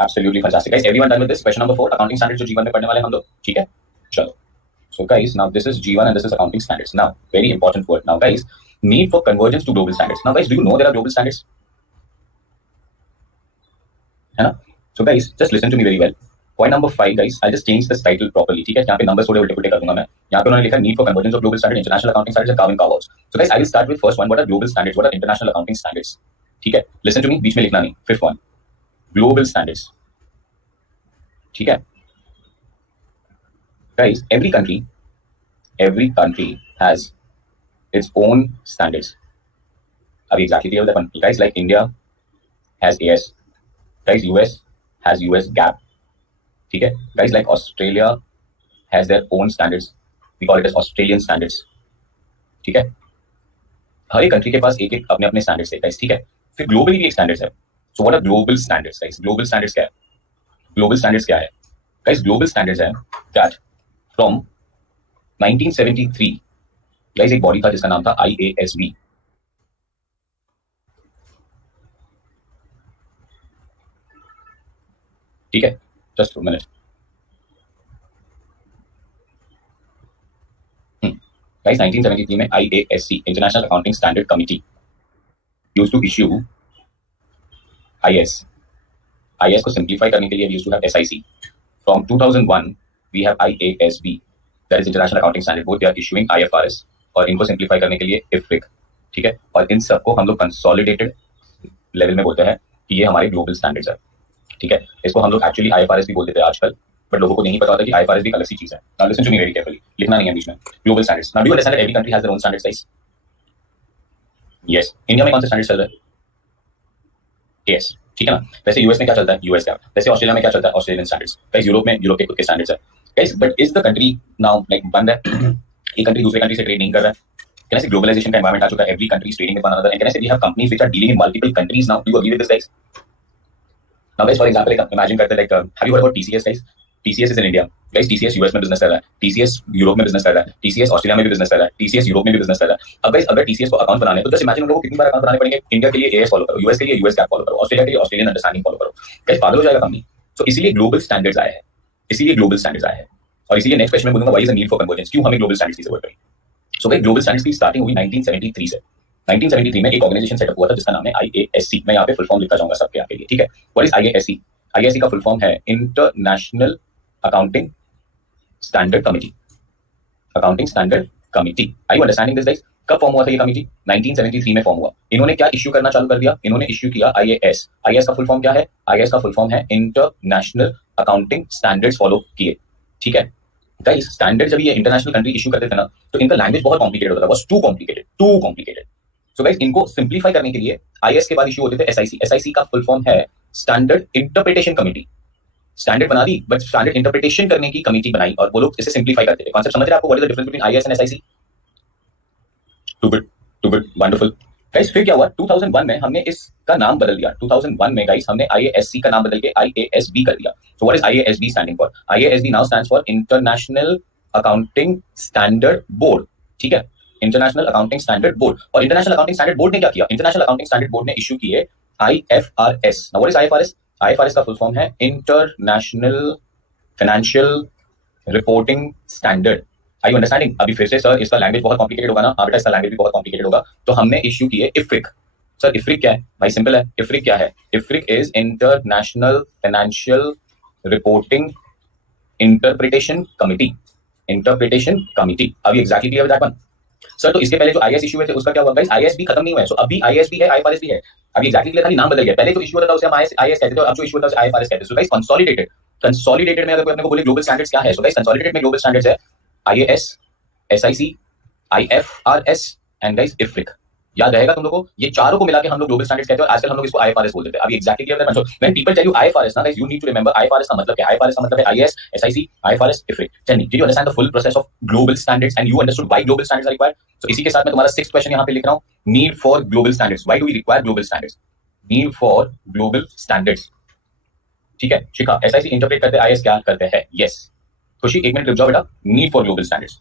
Absolutely fantastic, guys. Everyone done with this? Question number 4, accounting standards जो जीवन में पढ़ने वाले हम लोग. ठीक है. चलो. So guys, now this is G1 and this is accounting standards. Now, very important word. Now guys, need for convergence to global standards. Now guys, do you know there are global standards? है ना? So guys, just listen to me very well. Point number 5, guys. I'll just change this title properly. ठीक है. यहाँ पे numbers थोड़े उल्टे-पुल्टे कर दूंगा मैं. यहाँ पे उन्होंने लिखा need for convergence of global standards, international accounting standards and carve-in carve-outs. So guys, I will start with first one. What are global standards? What are international accounting standards? ठीक है. Listen to me. बीच में लिखना नहीं. Fifth one, global standards. ठीक है. Guys, every country has its own standards. Are we exactly clear with that one? Guys, like India has AS. Guys, US has US GAAP. ठीक है. Guys, like Australia has their own standards. We call it as Australian standards. ठीक है. हर एक कंट्री के पास एक एक अपने अपने स्टैंडर्ड्स है गाइस. ठीक है. फिर ग्लोबली भी एक स्टैंडर्ड्स है. So what are global standards guys? Global standards क्या है? ग्लोबल स्टैंडर्ड्स क्या है गाइस? ग्लोबल स्टैंडर्ड्स है दैट फ्रॉम 1973 गाइस एक बॉडी था जिसका नाम था IASB. ठीक है, जस्ट मिनट। गाइस 1973 में IASC international accounting standard committee used to issue IS। IS को सिंप्लीफाई करने के लिए used to have SIC। From 2001 we have IASB, that is international accounting standard board, they are issuing IFRS। और इनको simplify करने के लिए IFRIC। ठीक है, और इन सबको हम लोग कंसोलिडेटेड लेवल में बोलते हैं कि ये हमारे ग्लोबल स्टैंडर्ड्स है। ठीक है, इसको हम लोग एक्चुअली IFRS भी बोलते थे आजकल, बट लोगों को नहीं पता होता कि IFRS भी एक अलग सी चीज है। Now listen to me very carefully, लिखना नहीं है बीच में। Global standards, now do you understand that every country has their own standard size? Yes. India में कौन सा स्टैंडर्ड चल रहा है? यस, ठीक है ना। वैसे यूएस में क्या चलता है? यूएस का। वैसे ऑस्ट्रेलिया में क्या चलता है? Australian standards. गाइस यूरोप में यूरोप के खुद के स्टैंडर्ड्स है। Guys but is the country now like बंद है? एक कंट्री दूसरे कंट्री से ट्रेड नहीं कर रहा है। Can I say globalization का environment आ चुका है? Every country is trading with one another, and can I say we have companies which are dealing in multiple countries now? Do you agree with this, guys? Now, guys, for example, like, imagine करते हैं like, have you heard about TCS, guys? TCS is in India. Guys, TCS US में बिजनेस कर रहा है, TCS Europe में बिजनेस कर रहा है, TCS ऑस्ट्रेलिया में भी बिजनेस कर रहा है, TCS यूरोप में भी बिजनेस कर रहा है। अब गाइस अगर TCS को अकाउंट बनाने तो जस्ट इमेजिन उन लोगों को कितनी बार अकाउंट बनाने पड़ेंगे। इंडिया के लिए AS फॉलो करो, यूएस के लिए यूएस गैप फॉलो करो, ऑस्ट्रेलिया के लिए ऑस्ट्रेलियन अंडरस्टैंडिंग फॉलो करो। गाइस पागल हो जाएगा कंपनी। सो इसीलिए ग्लोबल स्टैंडर्ड्स आए हैं, इसीलिए ग्लोबल स्टैंडर्ड्स आए हैं। और इसीलिए नेक्स्ट क्वेश्चन में बोलूंगा why is the need for convergence, क्यों हमें ग्लोबल स्टैंडर्ड्स की जरूरत पड़ी। सो भाई ग्लोबल स्टैंडर्ड्स की स्टार्टिंग हुई 1973 से। 1973 में एक ऑर्गेनाइजेशन सेटअप हुआ था जिसका नाम है IASC। मैं यहाँ पे फुल फॉर्म लिखना चाहूंगा सबके आगे लिए, ठीक है। What is IASC? IASC का फुल फॉर्म है international accounting standard committee. Accounting standard committee, I you understanding this guys? कब फॉर्म हुआ था ये कमिटी? 1973 में फॉर्म हुआ। इन्होंने क्या इश्यू करना चालू कर दिया? इन्होंने इश्यू किया IAS। IAS का फुल फॉर्म क्या है? IAS का फुल फॉर्म है इंटरनेशनल अकाउंटिंग स्टैंडर्ड्स फॉलो किए। ठीक है गाइस, स्टैंडर्ड जब ये इंटरनेशनल कंट्री इश्यू करते थे ना, तो इनका लैंग्वेज बहुत कॉम्प्लिकेटेड होता था, बस too complicated, too complicated. So guys इनको सिंप्लीफाई करने के लिए IAS के बाद इश्यू होते थे SIC। SIC का फुल फॉर्म है स्टैंडर्ड इंटरप्रिटेशन कमिटी। स्टैंडर्ड बना दी बट स्टैंडर्ड इंटरप्रिटेशन करने की कमिटी बनाई और वो लोग इसे सिंप्लीफाई करते थे। कॉन्सेप्ट समझ रहे हैं आपको? What is the difference between IAS and SIC? Too good, too good, wonderful. Guys फिर क्या हुआ? 2001 में हमने इसका नाम बदल दिया। 2001 में गाइस हमने IASC का नाम बदल के IASB कर दिया। So what is IASB standing for? IASB now stands for international accounting standard board. ठीक है, इंटरनेशनल अकाउंटिंग स्टैंडर्ड बोर्ड। और इंटरनेशनल अकाउंटिंग स्टैंडर्ड बोर्ड ने क्या किया? इंटरनेशनल अकाउंटिंग स्टैंडर्ड बोर्ड ने इश्यू किए IFRS। Now what is IFRS? IFRS का full form है इंटरनेशनल फाइनेंशियल रिपोर्टिंग स्टैंडर्ड। आई अंडरस्टैंडिंग? अभी फिर से सर इसका लैंग्वेज बहुत कॉम्प्लिकेटेड होगा ना? हाँ बेटा, इसका लैंग्वेज भी बहुत कॉम्प्लिकेटेड होगा। तो हमने इश्यू किए IFRIC। सर IFRIC क्या है? भाई सिंपल है, IFRIC क्या है? IFRIC is international financial reporting interpretation committee. Interpretation committee. अभी exactly clear that one? Sir तो इसके पहले जो IAS इशू हुए थे उसका क्या हुआ? गाइस IAS भी खत्म नहीं हुआ है। सो अभी IAS भी है, IFRS भी है। अभी एग्जैक्टली क्लियर, खाली नाम बदल गया। पहले जो इशू होता था उसे हम IAS कहते थे और अब जो इशू होता है उसे IFRS कहते हैं। सो गाइस कंसोलिडेटेड, कंसोलिडेटेड में अगर कोई अपने को बोले ग्लोबल स्टैंडर्ड्स क्या है, सो गाइस कंसोलिडेटेड में ग्लोबल स्टैंडर्ड्स है IAS, SIC, IFRS and guys IFRIC। याद रहेगा तुम लोगों को? ये चारों को मिला के हम लोग ग्लोबल स्टैंडर्ड्स कहते हैं और आजकल हम लोग इसको IFRS बोल देते हैं। अभी एग्जैक्टली क्लियर है? When people tell you IFRS ना guys, you need to remember IFRS का मतलब क्या है। IFRS का मतलब है IAS, SIC, IFRS, IFRIC। Tell me, did you understand the full process of global standards and you understood why global standards are required? तो इसी के साथ मैं तुम्हारा 6th क्वेश्चन यहां पे लिख रहा हूं, need for global standards. Why do we require global standards? Need for global standards. ठीक है, शिखा SIC इंटरप्रेट करते, IAS क्या करते हैं? यस। खुशी एक मिनट रुक जाओ बेटा। नीड फॉर ग्लोबल स्टैंडर्ड्स,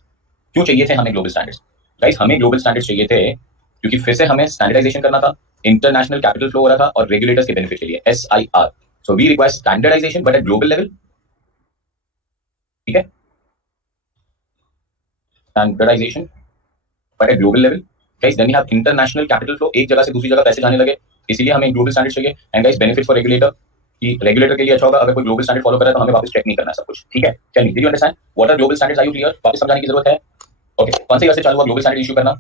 क्यों चाहिए थे हमें ग्लोबल स्टैंडर्ड्स? गाइस हमें ग्लोबल स्टैंडर्ड्स चाहिए थे क्योंकि फिर से हमें स्टैंडर्डाइजेशन करना था। इंटरनेशनल कैपिटल फ्लो हो रहा था और रेगुलेटर्स के बेनिफिट के लिए SIR। So we require standardisation but at global level. ठीक है, standardisation but at global level. Guys then we have international capital flow, एक जगह से दूसरी जगह पैसे जाने लगे, इसीलिए हमें ग्लोबल स्टैंडर्ड चाहिए। And guys benefit for regulator, कि रेगुलेटर के लिए अच्छा होगा अगर कोई ग्लोबल स्टैंडर्ड फॉलो कर रहा है तो हमें वापस चेक नहीं करना सब कुछ। ठीक है, tell me, did you understand what are global standards? Are you clear? वापस समझाने की जरूरत है? ओके, कौन से ईयर से चालू हुआ ग्लोबल स्टैंडर्ड इशू करना?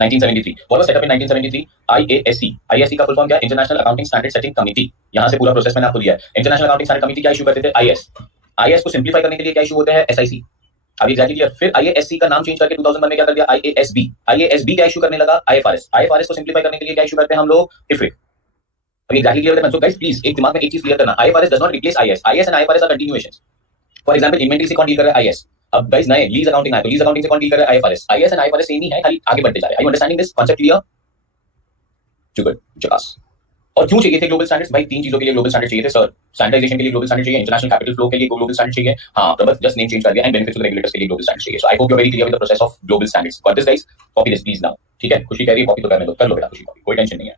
1973। What was set up in 1973? IASC। IASC का फुल फॉर्म क्या है? International accounting standard setting committee. यहां से पूरा प्रोसेस मैंने आपको दिया है। इंटरनेशनल अकाउंटिंग स्टैंडर्ड कमिटी क्या इशू करते थे? IAS। IAS को सिंप्लीफाई करने के लिए क्या इशू होते हैं? SIC। अभी एग्जैक्टली क्लियर। फिर IASC का नाम चेंज करके 2001 में क्या कर दिया? IASB। IASB क्या इशू करने लगा? IFRS। IFRS को सिंप्लीफाई करने के लिए क्या इशू करते हैं हम लोग? IFRIC। अभी एग्जैक्टली क्लियर है? सो गाइस प्लीज एक दिमाग में एक चीज क्लियर करना, IFRS does not replace IAS। IAS and IFRS are continuations. For example inventory से कौन डील कर रहा है? IAS। अब गाइस नए लीज अकाउंटिंग आए तो लीज अकाउंटिंग से कौन डील कर रहा है? IFRS। IAS and IFRS same ही है, खाली आगे बढ़ते जा रहे हैं। Are you understanding this concept? Clear? Jugal जकास। और क्यों चाहिए थे ग्लोबल स्टैंडर्ड्स? भाई तीन चीजों के लिए ग्लोबल स्टैंडर्ड चाहिए थे सर। स्टैंडर्डाइजेशन के लिए ग्लोबल स्टैंडर्ड चाहिए, इंटरनेशनल कैपिटल फ्लो के लिए ग्लोबल स्टैंडर्ड चाहिए, हाँ प्रबल जस्ट नेम चेंज कर दिया, एंड बेनिफिट्स टू रेगुलेटर्स के लिए ग्लोबल स्टैंडर्ड चाहिए। So I hope you are very clear with the process of global standards. Got this guys? Copy this please now. ठीक है, खुशी कह रही है कॉपी तो करने दो, कर लो बेटा खुशी कॉपी, कोई टेंशन नहीं है।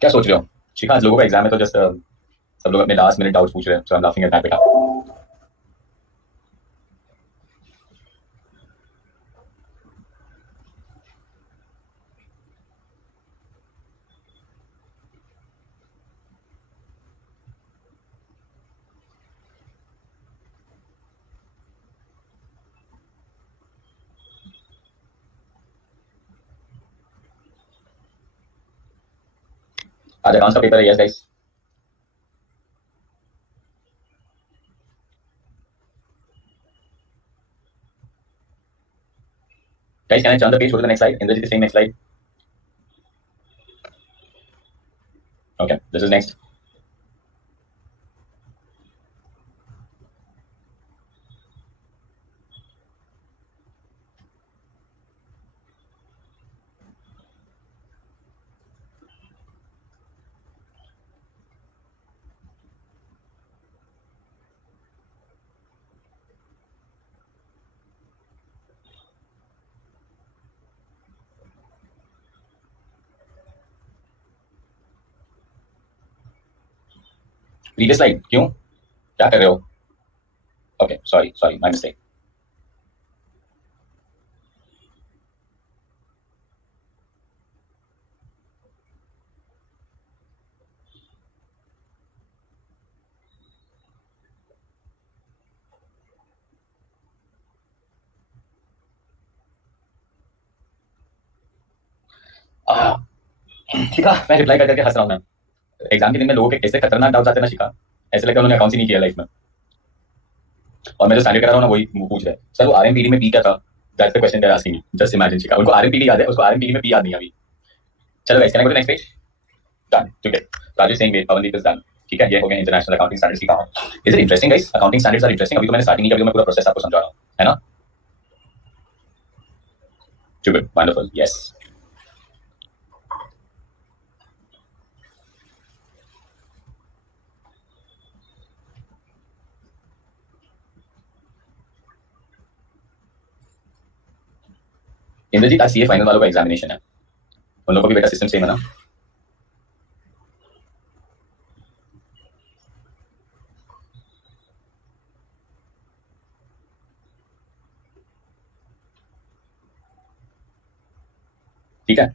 क्या सोच रहे हो? शिखा, आज लोगों का एग्जाम है तो जस्ट सब लोग अपने लास्ट मिनट डाउट्स पूछ रहे हैं, so I am laughing at that बेटा. आज अकाउंट्स का पेपर है, yes guys. Guys, can I turn the page? Go to the next slide. Indrajit is saying next slide. Okay, this is next. Previous slide. क्यों? क्या कर रहे हो? Okay, sorry, my mistake. शिखा, मैं रिप्लाई कर करके हंस रहा हूँ. मैं एग्जाम के दिन में लोगों के कैसे खतरनाक डाउट्स आते हैं ना शिखा, ऐसे लगता है उन्होंने अकाउंट्स ही नहीं किया लाइफ में. और मैं जो स्टैंडर्ड करा रहा हूँ ना, वही पूछ रहे हैं, सर वो आरएमपीडी में पी क्या था? That's the question they are asking me. Just imagine Shikha, उनको आरएमपीडी याद है, उसको आरएमपीडी में पी याद नहीं है अभी. चलो guys, can I go to next page? Done. ठीक है. Raju Singh Ved Pavandeep is done. ठीक है, ये हो गया इंटरनेशनल अकाउंटिंग स्टैंडर्ड्स की कहानी. Is it interesting guys? Accounting standards are interesting. अभी तो मैंने स्टार्टिंग नहीं किया, अभी तो मैं पूरा प्रोसेस आपको समझा रहा हूँ, है ना? Good, wonderful, yes. इंद्रजीत, आज सीए फाइनल वालों का एग्जामिनेशन है. उन लोगों को भी बेटा सिस्टम सेम है ना? ठीक है.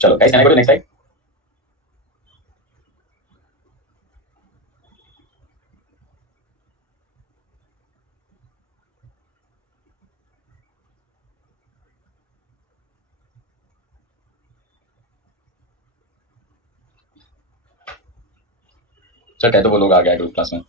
चलो guys, can I go to next slide? Sir कह तो वो लोग आ गया ग्रुप क्लास में.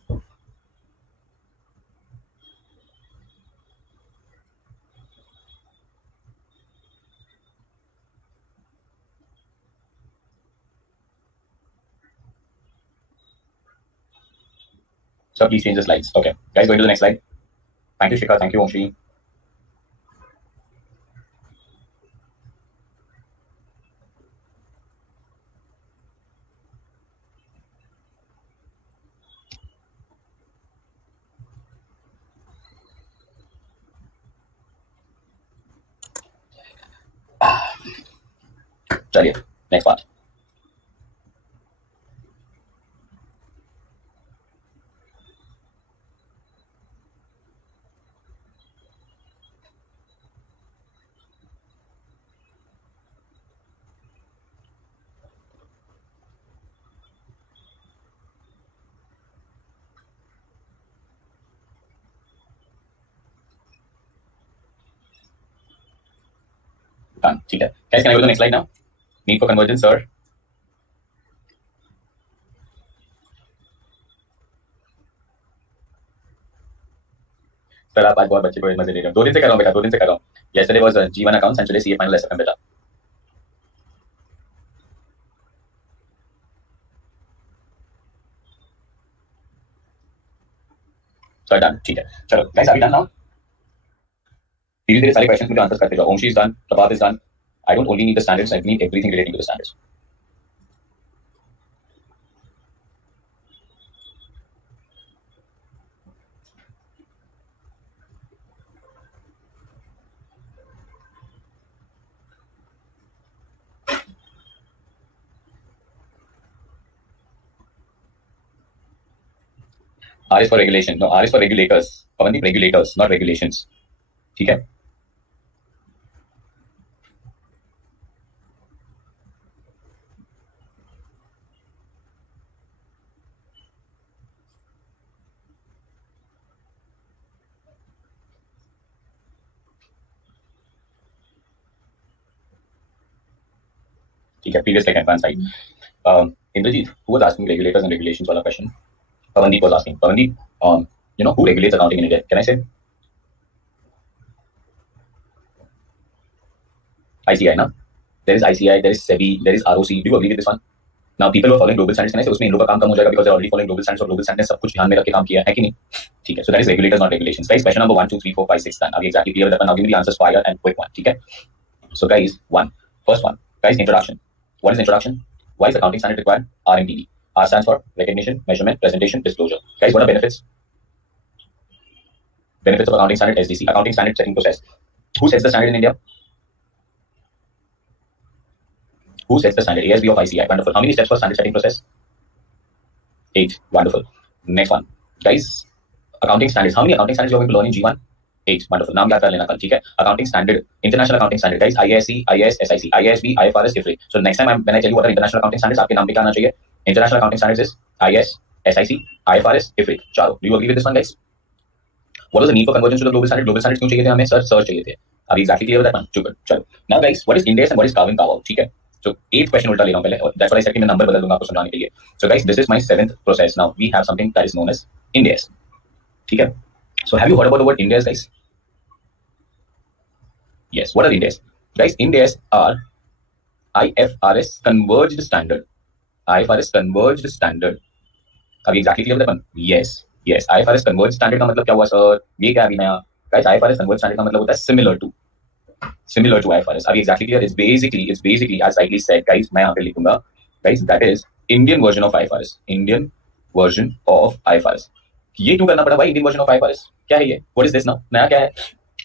Sir please change the slides. Okay guys, going to the next slide. Thank you Shikha, thank you Omshree. चलिए नेक्स्ट पार्ट. डन. ठीक है guys, can I go to the next slide now? Need for convergence sir. Sir आप आज बहुत बच्चे को मजे ले रहे हो. 2 दिन से कर रहा हूँ बेटा, 2 दिन से कर रहा हूँ. yesterday was G1 accounts and today CA final SFM बेटा. Sir done. ठीक है. चलो गाइस, अभी डन नाउ. धीरे धीरे सारे क्वेश्चंस मुझे आंसर करते जाओ. Omshree is done, Prabhat is done. I don't only need the standards, I need everything relating to the standards. R is for regulation. No, R is for regulators. Pawandeep, regulators, not regulations. ठीक है. ठीक है. Previous like advanced side. Indrajit, who was asking regulators and regulations वाला question? Pawandeep was asking. Pawandeep, who regulates accounting in India? Can I say? ICI, ना? There is ICI, there is SEBI, there is ROC. Do you agree with this one? Now people were following global standards. Can I say उसमें इन लोगों का काम कम हो जाएगा because they're already following global standards और global standards सब कुछ ध्यान में रख के काम किया है कि नहीं? ठीक है. So that is regulators, not regulations. Guys, question number 1, 2, 3, 4, 5, 6, 7. Are we exactly clear with that one? Now give me the answers fire and quick one. ठीक है. So guys, first one. Guys, introduction. What is introduction? Why is accounting standard required? RMDD. R stands for recognition, measurement, presentation, disclosure. Guys, what are benefits? Benefits of accounting standard SDC, accounting standard setting process. Who sets the standard in India? Who sets the standard? ASB of ICI. Wonderful. How many steps for standard setting process? 8. Wonderful. Next one. Guys, accounting standards. How many accounting standards you are going to learn in G1? 8. Wonderful. नाम याद कर लेना कल. ठीक है. Accounting standard, international accounting standard. Guys, IASC, IAS, SIC, IASB, IFRS, IFRIC. So next time when I tell you what are international accounting standards, आपके नाम पे क्या आना चाहिए? International accounting standards is IAS, SIC, IFRS, IFRIC. चलो. Do you agree with this one, guys? What was the need for convergence to the global standard? Global standards क्यों चाहिए थे हमें? सर चाहिए थे. Are we exactly clear with that one? चलो. Now guys, what is Ind AS and what is carve in carve out? ठीक है. So 8th question उल्टा ले रहा हूँ पहले. That's what I said कि मैं नंबर बदल दूंगा आपको समझाने के लिए. So guys, this is my 7th process. Now we have something that is known as Ind AS. ठीक है. So have you heard about the word Ind AS, guys? Yes. What are Ind AS? Guys, Ind AS are IFRS converged standard. IFRS converged standard. Are we exactly clear with that one? Yes. Yes. IFRS converged standard का मतलब क्या हुआ सर? ये क्या अभी नया? Guys, IFRS converged standard का मतलब होता है similar to IFRS. Are we exactly clear? It's basically as rightly said, guys. मैं यहाँ पे लिखूंगा, guys. That is Indian version of IFRS. Indian version of IFRS. ये क्यों करना पड़ा भाई? Indian version of IFRS. क्या है ये? What is this now? नया क्या है?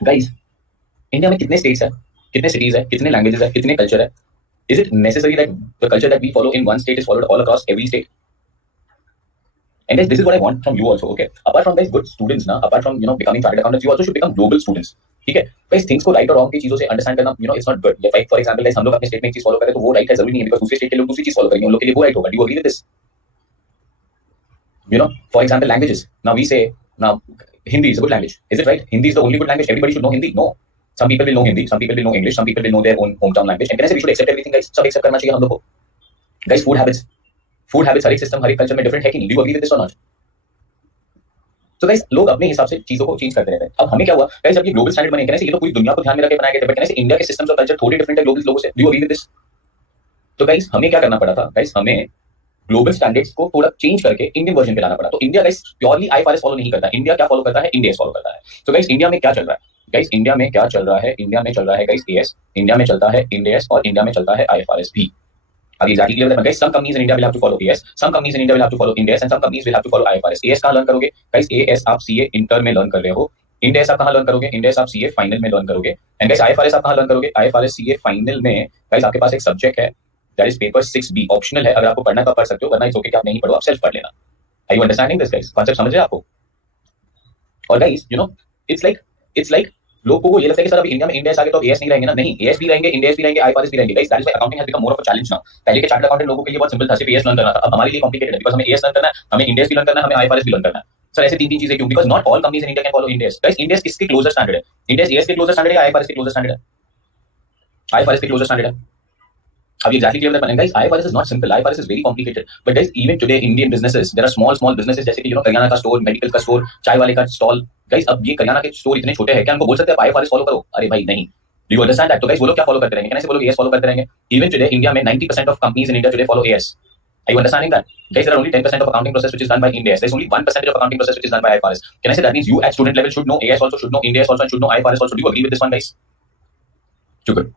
Guys, इंडिया में कितने states है? कितने cities है? कितने languages है? कितने culture है? Is it necessary that the culture that we follow in one state is followed all across every state? And guys, this is what I want from you also. Okay. Apart from guys good students ना, apart from becoming chartered accountants, you also should become global students. ठीक है. Guys, things को right और wrong की चीजों से understand करना, it's not good. Like for example, guys, हम लोग अपने state में एक चीज follow करें तो वो right है जरूरी नहीं है because दूसरे state के लोग दूसरी चीज follow करेंगे, उन लोग के लिए वो right होगा. Do you agree with this? For example, languages. Now we say now Hindi is a good language. Is it right? Hindi is the only good language. Everybody should know Hindi. No. Some people will know Hindi. Some people will know English. Some people will know their own hometown language. And can I say we should accept everything, guys? सब accept करना चाहिए हम लोग को. Guys, food habits हर एक system हर एक culture में different है कि नहीं? Do you agree with this or not? तो गाइस लोग अपने हिसाब से चीजों को चेंज करते रहते हैं. अब हमें क्या हुआ गाइस, जब ये ग्लोबल स्टैंडर्ड बने, कहने से ये तो पूरी दुनिया को ध्यान में रख के बनाए गए थे, बट कहने से इंडिया के सिस्टम्स और कल्चर थोड़े डिफरेंट है ग्लोबल लोगों से. Do you agree with this? तो गाइस हमें क्या करना पड़ा था? गाइस हमें ग्लोबल स्टैंडर्ड्स को थोड़ा चेंज करके इंडियन वर्जन पे लाना पड़ा. तो India guys purely IFRS follow नहीं करता. इंडिया क्या फॉलो करता है? इंड एस फॉलो करता है. तो गाइस इंडिया में क्या चल रहा है? गाइस इंडिया में क्या चल रहा है? इंडिया में चल रहा है गाइस एएस, इंडिया में चलता है इंड एस और इंडिया में चलता है आईएफआरएस भी. अभी एग्जैक्टली क्लियर है guys. Some companies in India will have to follow AS, some companies in India will have to follow Ind AS and some companies will have to follow IFRS. AS कहां learn करोगे गाइस? AS आप CA inter में learn कर रहे हो. Ind AS आप कहां लर्न करोगे? इंड एस आप सीए फाइनल में लर्न करोगे. एंड गाइस आईएफआरएस आप कहां लर्न करोगे? आईएफआरएस सीए फाइनल में. गाइस आपके पास एक सब्जेक्ट है that is paper 6B, optional है. अगर आपको पढ़ना तो पढ़ सकते हो, वरना इट्स ओके कि आप नहीं पढ़ो, आप सेल्फ पढ़ लेना. Are you understanding this guys? Concept समझ रहे हैं आपको? और गाइस इट्स लाइक लोगों को ये लगता है कि सर अभी इंडिया में इंडेस आगे तो एएस नहीं रहेंगे ना. नहीं, एएस भी रहेंगे, इंडेस भी रहेंगे, आईएफआरएस भी रहेंगे. Guys that is why accounting has become more of a challenge now. पहले के चार्टर्ड अकाउंटेंट लोगों के लिए बहुत सिंपल था, सिर्फ एएस लर्न करना था. अब हमारे लिए कॉम्प्लिकेटेड है बिकॉज़ हमें एएस लर्न करना है, हमें इंडेस भी लर्न करना है, हमें आईएफआरएस भी लर्न करना है. सर ऐसे तीन चीजें क्यों? Because not all companies in India can follow Ind AS. Guys Ind AS किसके क्लोजर स्टैंडर्ड है? इंडेस एएस के क्लोजर स्टैंडर्ड है, आईएफआरएस के क्लोजर स्टैंडर्ड है? आईएफआरएस के क्लोजर स्टैंडर्ड है. अब exactly clear that guys, IFRS is not simple. IFRS is very complicated. But guys, even today Indian businesses, there are small businesses जैसे कि करियाना का स्टोर, मेडिकल का स्टोर, चाय वाले का स्टॉल. गाइस अब ये करियाना के स्टोर इतने छोटे हैं क्या उनको बोल सकते हैं आप IFRS फॉलो करो? अरे भाई नहीं. Do you understand that? तो गाइस वो लोग क्या फॉलो करते रहेंगे? कैसे वो लोग AS फॉलो करते रहेंगे? Even today India में 90% of companies in India today follow AS. Are you understanding that? Guys, there are only 10% of accounting process which is done by Ind AS. There's only 1% of accounting process which is done by IFRS. Can I say that means you at student level should know AS also, should know Ind AS also, and should know IFRS also? Do you agree with this one, guys? Too good.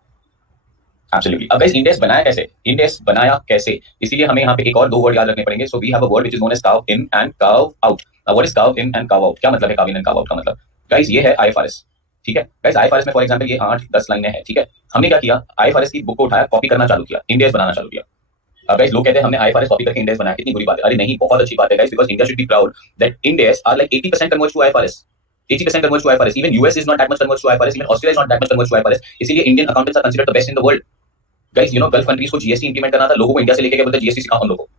Absolutely. अब गाइस इंडेस बनाया कैसे? इंडेस बनाया कैसे? इसीलिए हमें यहाँ पे एक और दो वर्ड याद रखने पड़ेंगे. So we have a word which is known as curve in and curve out. What is curve in and curve out? क्या मतलब है curve in and curve out का मतलब? गाइस ये है आईएफआरएस. ठीक है गाइस, आईएफआरएस में फॉर एग्जांपल ये 8-10 लाइनें हैं. ठीक है, हमने क्या किया? आईएफआरएस की बुक को उठाया, कॉपी करना चालू किया, इंडेस बनाना चालू किया. अब गाइस लोग कहते हैं हमने आईएफआरएस कॉपी करके इंडेक्स बनाया, कितनी बुरी बात है। अरे नहीं, बहुत अच्छी बात है guys, because India should be proud that Ind AS are like 80% converge to IFRS, 80% converge to IFRS, even US is not that much converge to IFRS, even Australia is not that much converge to IFRS, इसीलिए Indian accountants are considered the best in the world. Guys you know gulf countries को GST implement करना था, लोगों को इंडिया से लेके गए, बोलते जीएसटी सिखाओ हम लोगों को।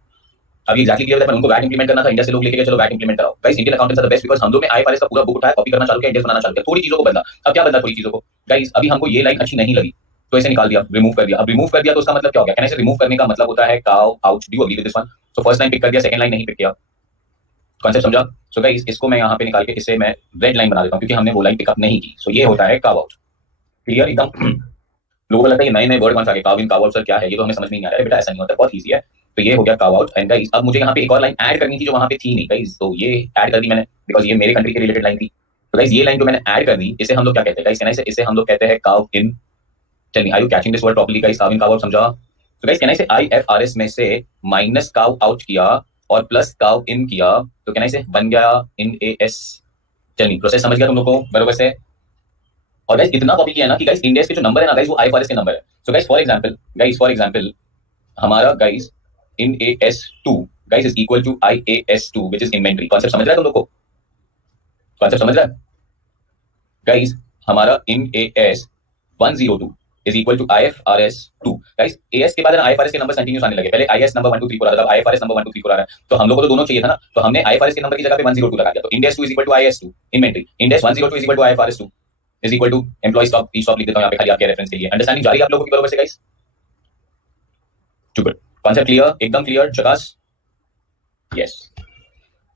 अभी एक्जैक्टली क्लियर है, पर उनको वैट इंप्लीमेंट करना था, इंडिया से लोग लेके गए, चलो वैट इंप्लीमेंट कराओ। Guys Indian accountants are the best because हम लोग ने आईएफआरएस का पूरा बुक उठाया, कॉपी करना चालू किया, इंडेक्स बनाना चालू किया, थोड़ी चीजों को बदला। अब क्या बदला थोड़ी चीजों को? गाइस अभी हमको ये लाइन अच्छी नहीं लगी तो इसे निकाल दिया, रिमूव कर दिया। अब रिमूव कर दिया तो उसका मतलब क्या हो गया? कहने से रिमूव करने का मतलब होता है cow out. Do you agree with this one? So first line pick कर दिया, सेकंड लाइन नहीं पिक किया। कॉन्सेप्ट समझा? सो गाइस इसको मैं यहाँ पे निकाल के इसे मैं रेड लाइन बना देता हूँ क्योंकि हमने वो लाइन पिकअप नहीं की। सो ये होता है काउ आउट। क्लियर एकदम? लोगों को लगता है ये नए नए वर्ड कौन सा आ गया, काव इन काव आउट, सर क्या है ये, तो हमें समझ में नहीं आ रहा है। बेटा ऐसा नहीं होता, बहुत ईजी है। तो ये हो गया काव आउट। एंड गाइस अब मुझे यहाँ पे एक और लाइन ऐड करनी थी जो वहाँ पे थी नहीं गाइस, तो ये ऐड कर दी मैंने बिकॉज ये मेरे कंट्री के रिलेटेड लाइन थी। तो गाइस ये लाइन जो मैंने ऐड कर दी, इसे हम लोग क्या कहते हैं गाइस? कैन आई से इसे हम लोग कहते हैं carve in. Tell me, are you catching this word properly guys? Carve in काव आउट समझा? तो गाइस कैन आई से आईएफआरएस में से माइनस काव आउट किया और प्लस काव इन किया, तो कैन आई से बन गया इन एएस। टेल मी, प्रोसेस समझ गया तुम लोग को बराबर से? और गाइस इतना कॉपी किया ना कि गाइस इंडेक्स के जो नंबर है ना गाइस वो आईएफआरएस के नंबर है। सो गाइस फॉर एग्जांपल हमारा guys in AS2 guys is equal to IAS2 which is inventory. Concept समझ रहा है तुम लोग को? कॉन्सेप्ट समझ रहा है गाइस? हमारा in AS102 is equal to IFRS2। Guys AS के बाद आईएफआरएस के नंबर कंटीन्यूस आने लगे, पहले आईएस नंबर 1 2 3 4 आता था, आईएफआरएस नंबर 1 2 3 4 आ रहा है, तो हम लोग को तो दोनों चाहिए था ना, तो हमने आईएफआरएस के नंबर की जगह पे 102 लगा दिया। तो index 2 is equal to IAS2 inventory, index 102 is equal to IFRS2 is equal to employ stock, E stock लिख देता हूं यहां पे खाली आपके रेफरेंस के लिए। अंडरस्टैंडिंग जा रही है आप लोगों की बराबर से गाइस? सुपर, कॉन्सेप्ट क्लियर, एकदम क्लियर, झकास। यस,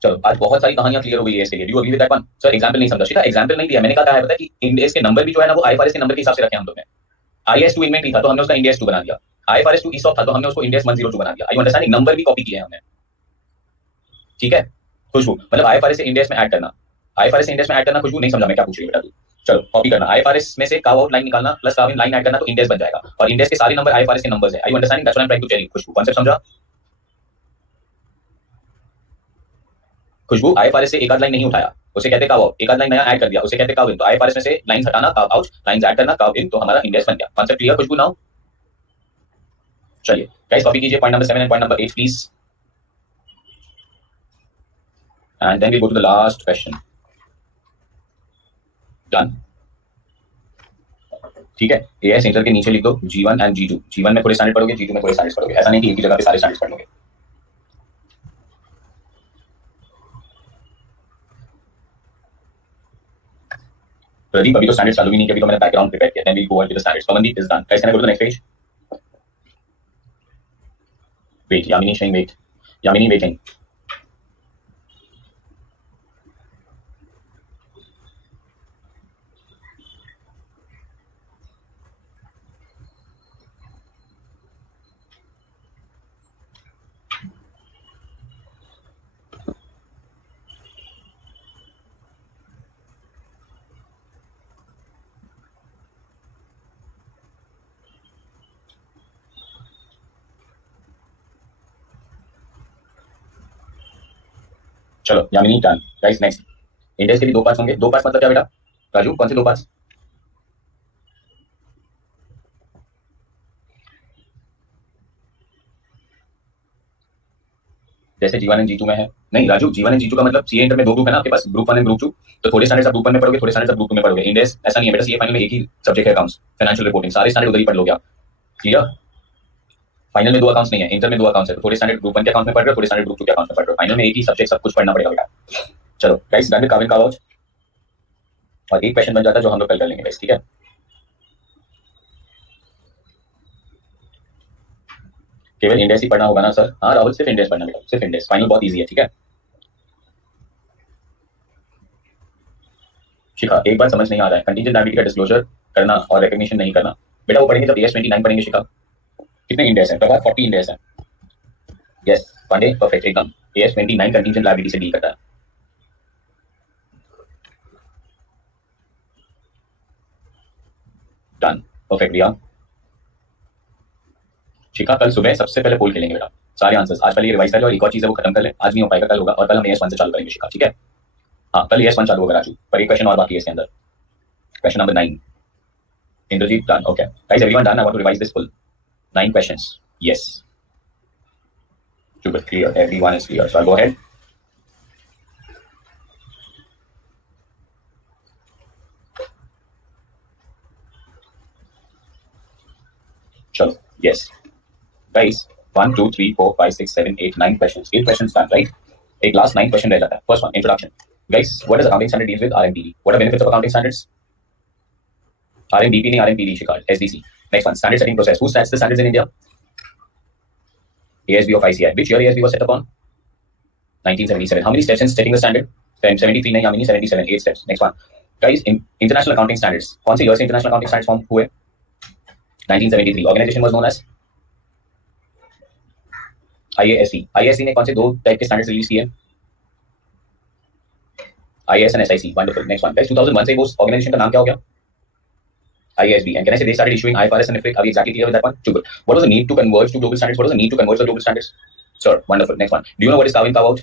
चलो आज बहुत सारी कहानियां क्लियर हो गई है इसके लिए। Do you agree with that one? Sir example नहीं समझा, सीधा एग्जांपल नहीं दिया मैंने, कहा है पता है कि इंडेक्स के नंबर भी जो है ना वो आईएफआरएस के नंबर के हिसाब से रखे हम लोग ने। IAS2 इन्वेंटरी था तो हमने उसका इंडेक्स 2 बना दिया, IFRS2 ई स्टॉक था तो हमने उसको इंडेक्स 102 बना दिया। आई यू अंडरस्टैंडिंग? नंबर भी कॉपी किए हैं हमने, ठीक है खुशबू? मतलब आईएफआरएस से इंडेक्स में ऐड करना, आईएफआरएस से इंडेक्स में ऐड करना। खुशबू नहीं समझा मैं क्या पूछ रही हूं बेटा तू? चलो कॉपी करना, आईएफआरएस में से काव आउट लाइन निकालना प्लस काव इन लाइन ऐड करना तो इंडेक्स बन जाएगा, और इंडेक्स के सारे नंबर आईएफआरएस के नंबर्स है। I you understanding? That's what I am trying to tell you. Khushboo concept समझा? खुशबू आईएफआरएस से एक आध लाइन नहीं उठाया, उसे कहते काव आउट, एक आध लाइन नया ऐड कर दिया उसे कहते काव इन। तो आईएफआरएस में से लाइंस हटाना काव आउट, लाइंस ऐड करना काव इन, तो हमारा इंडेक्स बन गया। Concept clear Khushboo now? चलिए गाइस कॉपी कीजिए point number 7 and point number 8 please, and then we go to the last question. Done, ठीक है। एएस इंटर के नीचे लिख दो G1 एंड G2, G1 में थोड़े स्टैंडर्ड पढ़ोगे, G2 में थोड़े स्टैंडर्ड पढ़ोगे, ऐसा नहीं कि एक ही जगह पे सारे स्टैंडर्ड पढ़ोगे। प्रदीप अभी तो स्टैंडर्ड चालू भी नहीं किया, अभी तो मैंने बैकग्राउंड प्रिपेयर किया। Then we go on to the standards. Pavandeep is done. Guys can I go to the next page? Wait, Yamini saying wait, Yamini waiting. चलो Yamini done. Guys next, Ind AS के भी दो पार्ट्स होंगे। दो पार्ट्स मतलब क्या बेटा? राजू कौन से दो पार्ट्स? जैसे G1 एंड G2 में है। नहीं राजू, G1 एंड G2 का मतलब सीए इंटर में दो ग्रुप है ना आपके पास, ग्रुप 1 एंड ग्रुप 2, तो थोड़े स्टैंडर्ड्स आप ग्रुप 1 में पढ़ोगे, थोड़े स्टैंडर्ड्स आप ग्रुप 2 में पढ़ोगे। इंडेक्स ऐसा नहीं है बेटा, सीए फाइनल में एक ही सब्जेक्ट है अकाउंट्स, फाइनेंशियल रिपोर्टिंग, सारे स्टैंडर्ड उधर ही पढ़ लोगे आप। क्लियर? फाइनल में दो अकाउंट्स नहीं है, इंटर में दो अकाउंट्स है, तो थोड़े स्टैंडर्ड ग्रुप 1 के अकाउंट में पढ़ रहे हो, थोड़े स्टैंडर्ड ग्रुप 2 के अकाउंट में पढ़ रहे हो। फाइनल में एक ही सब्जेक्ट सब कुछ पढ़ना पड़ेगा बेटा। चलो गाइस डन विद काविन काउच, और एक क्वेश्चन बन जाता है जो हम लोग कल कर लेंगे गाइस, ठीक है? केवल इंडेक्स ही पढ़ना होगा ना सर? हाँ राहुल, सिर्फ इंडेक्स पढ़ना बेटा, सिर्फ इंडेक्स। फाइनल बहुत इजी है, ठीक है? शिखा एक बात समझ नहीं आ रहा है, कंटीजेंट लायबिलिटी का डिस्क्लोजर करना और रिकॉग्निशन नहीं करना। बेटा वो पढ़ेंगे जब AS29 पढ़ेंगे। शिखा कितने इंडेक्स है? प्रभात 40 इंडेक्स है। यस पांडे परफेक्ट एकदम। AS29 कंटीजेंट लायबिलिटी से डील करता है। डन, परफेक्ट भैया। शिखा कल सुबह सबसे पहले पोल खेलेंगे बेटा, सारे आंसर्स आज पहले ये रिवाइज कर लो, और एक और चीज है वो खत्म कर ले, आज नहीं हो पाएगा कल होगा, और कल हम AS1 से चालू करेंगे शिखा, ठीक है? हाँ कल AS1 चालू होगा राजू, पर एक क्वेश्चन और बाकी है इसके अंदर, question number 9। Indrajit done, okay guys everyone done, I want to revise this full 9 questions. Yes Super clear. Everyone is clear. So I'll go ahead. Chalo. Yes. Guys, 1, 2, 3, 4, 5, 6, 7, 8, 9 questions. 8 questions done, right? एक last 9 question रह जाता है. First one, introduction. Guys, what does accounting standard deal with? RMDB. What are benefits of accounting standards? RMDP नहीं RMPD, Shikar. SDC. Next one, standard setting process. Who sets the standards in India? ASB of ICI. Which year ASB was set upon? 1977. How many steps in setting the standard? 73 नहीं, how many? 77. 8 steps. Next one. Guys, in international accounting standards. कौन से year से international accounting standards form हुए? 1973. Organization was known as IASC. IASC ने कौन से दो टाइप के स्टैंडर्ड्स रिलीज किए? IAS and SIC. Wonderful. Next one. Guys, 2001 से वो organization का नाम क्या हो गया? IASB. And can I say they started issuing IFRS and IFRIC? Are we exactly clear with that one? Super. What was the need to converge to global standards? What was the need to converge the global standards? Sir, wonderful. Next one. Do you know what is carve in, carve out?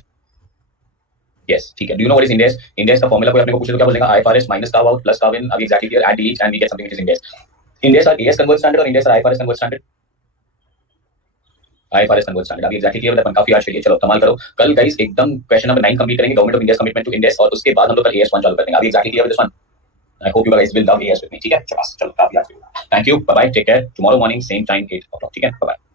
Yes, ठीक है. Do you know what is Ind AS? Ind AS का formula कोई अपने को पूछे तो क्या बोलेगा? IFRS minus carve out plus carve in. Are we exactly clear? Add, delete, and we get something which is Ind AS. Ind AS are AS converge standard or Ind AS are IFRS converge standard? IFRS converge standard. Are we exactly clear with that one? काफी आज के लिए चलो कमाल करो. कल guys एकदम question number 9 complete करेंगे. Government of India commitment to end S और उसके बाद हम लोग कल AS 1 चालू करेंगे. Are we exactly clear with this one? I hope you guys will love AS with me. ठीक है? चलो काफी आज के लिए. Thank you. Bye bye. Take care. Tomorrow morning same time 8 o'clock. ठीक है? Bye bye.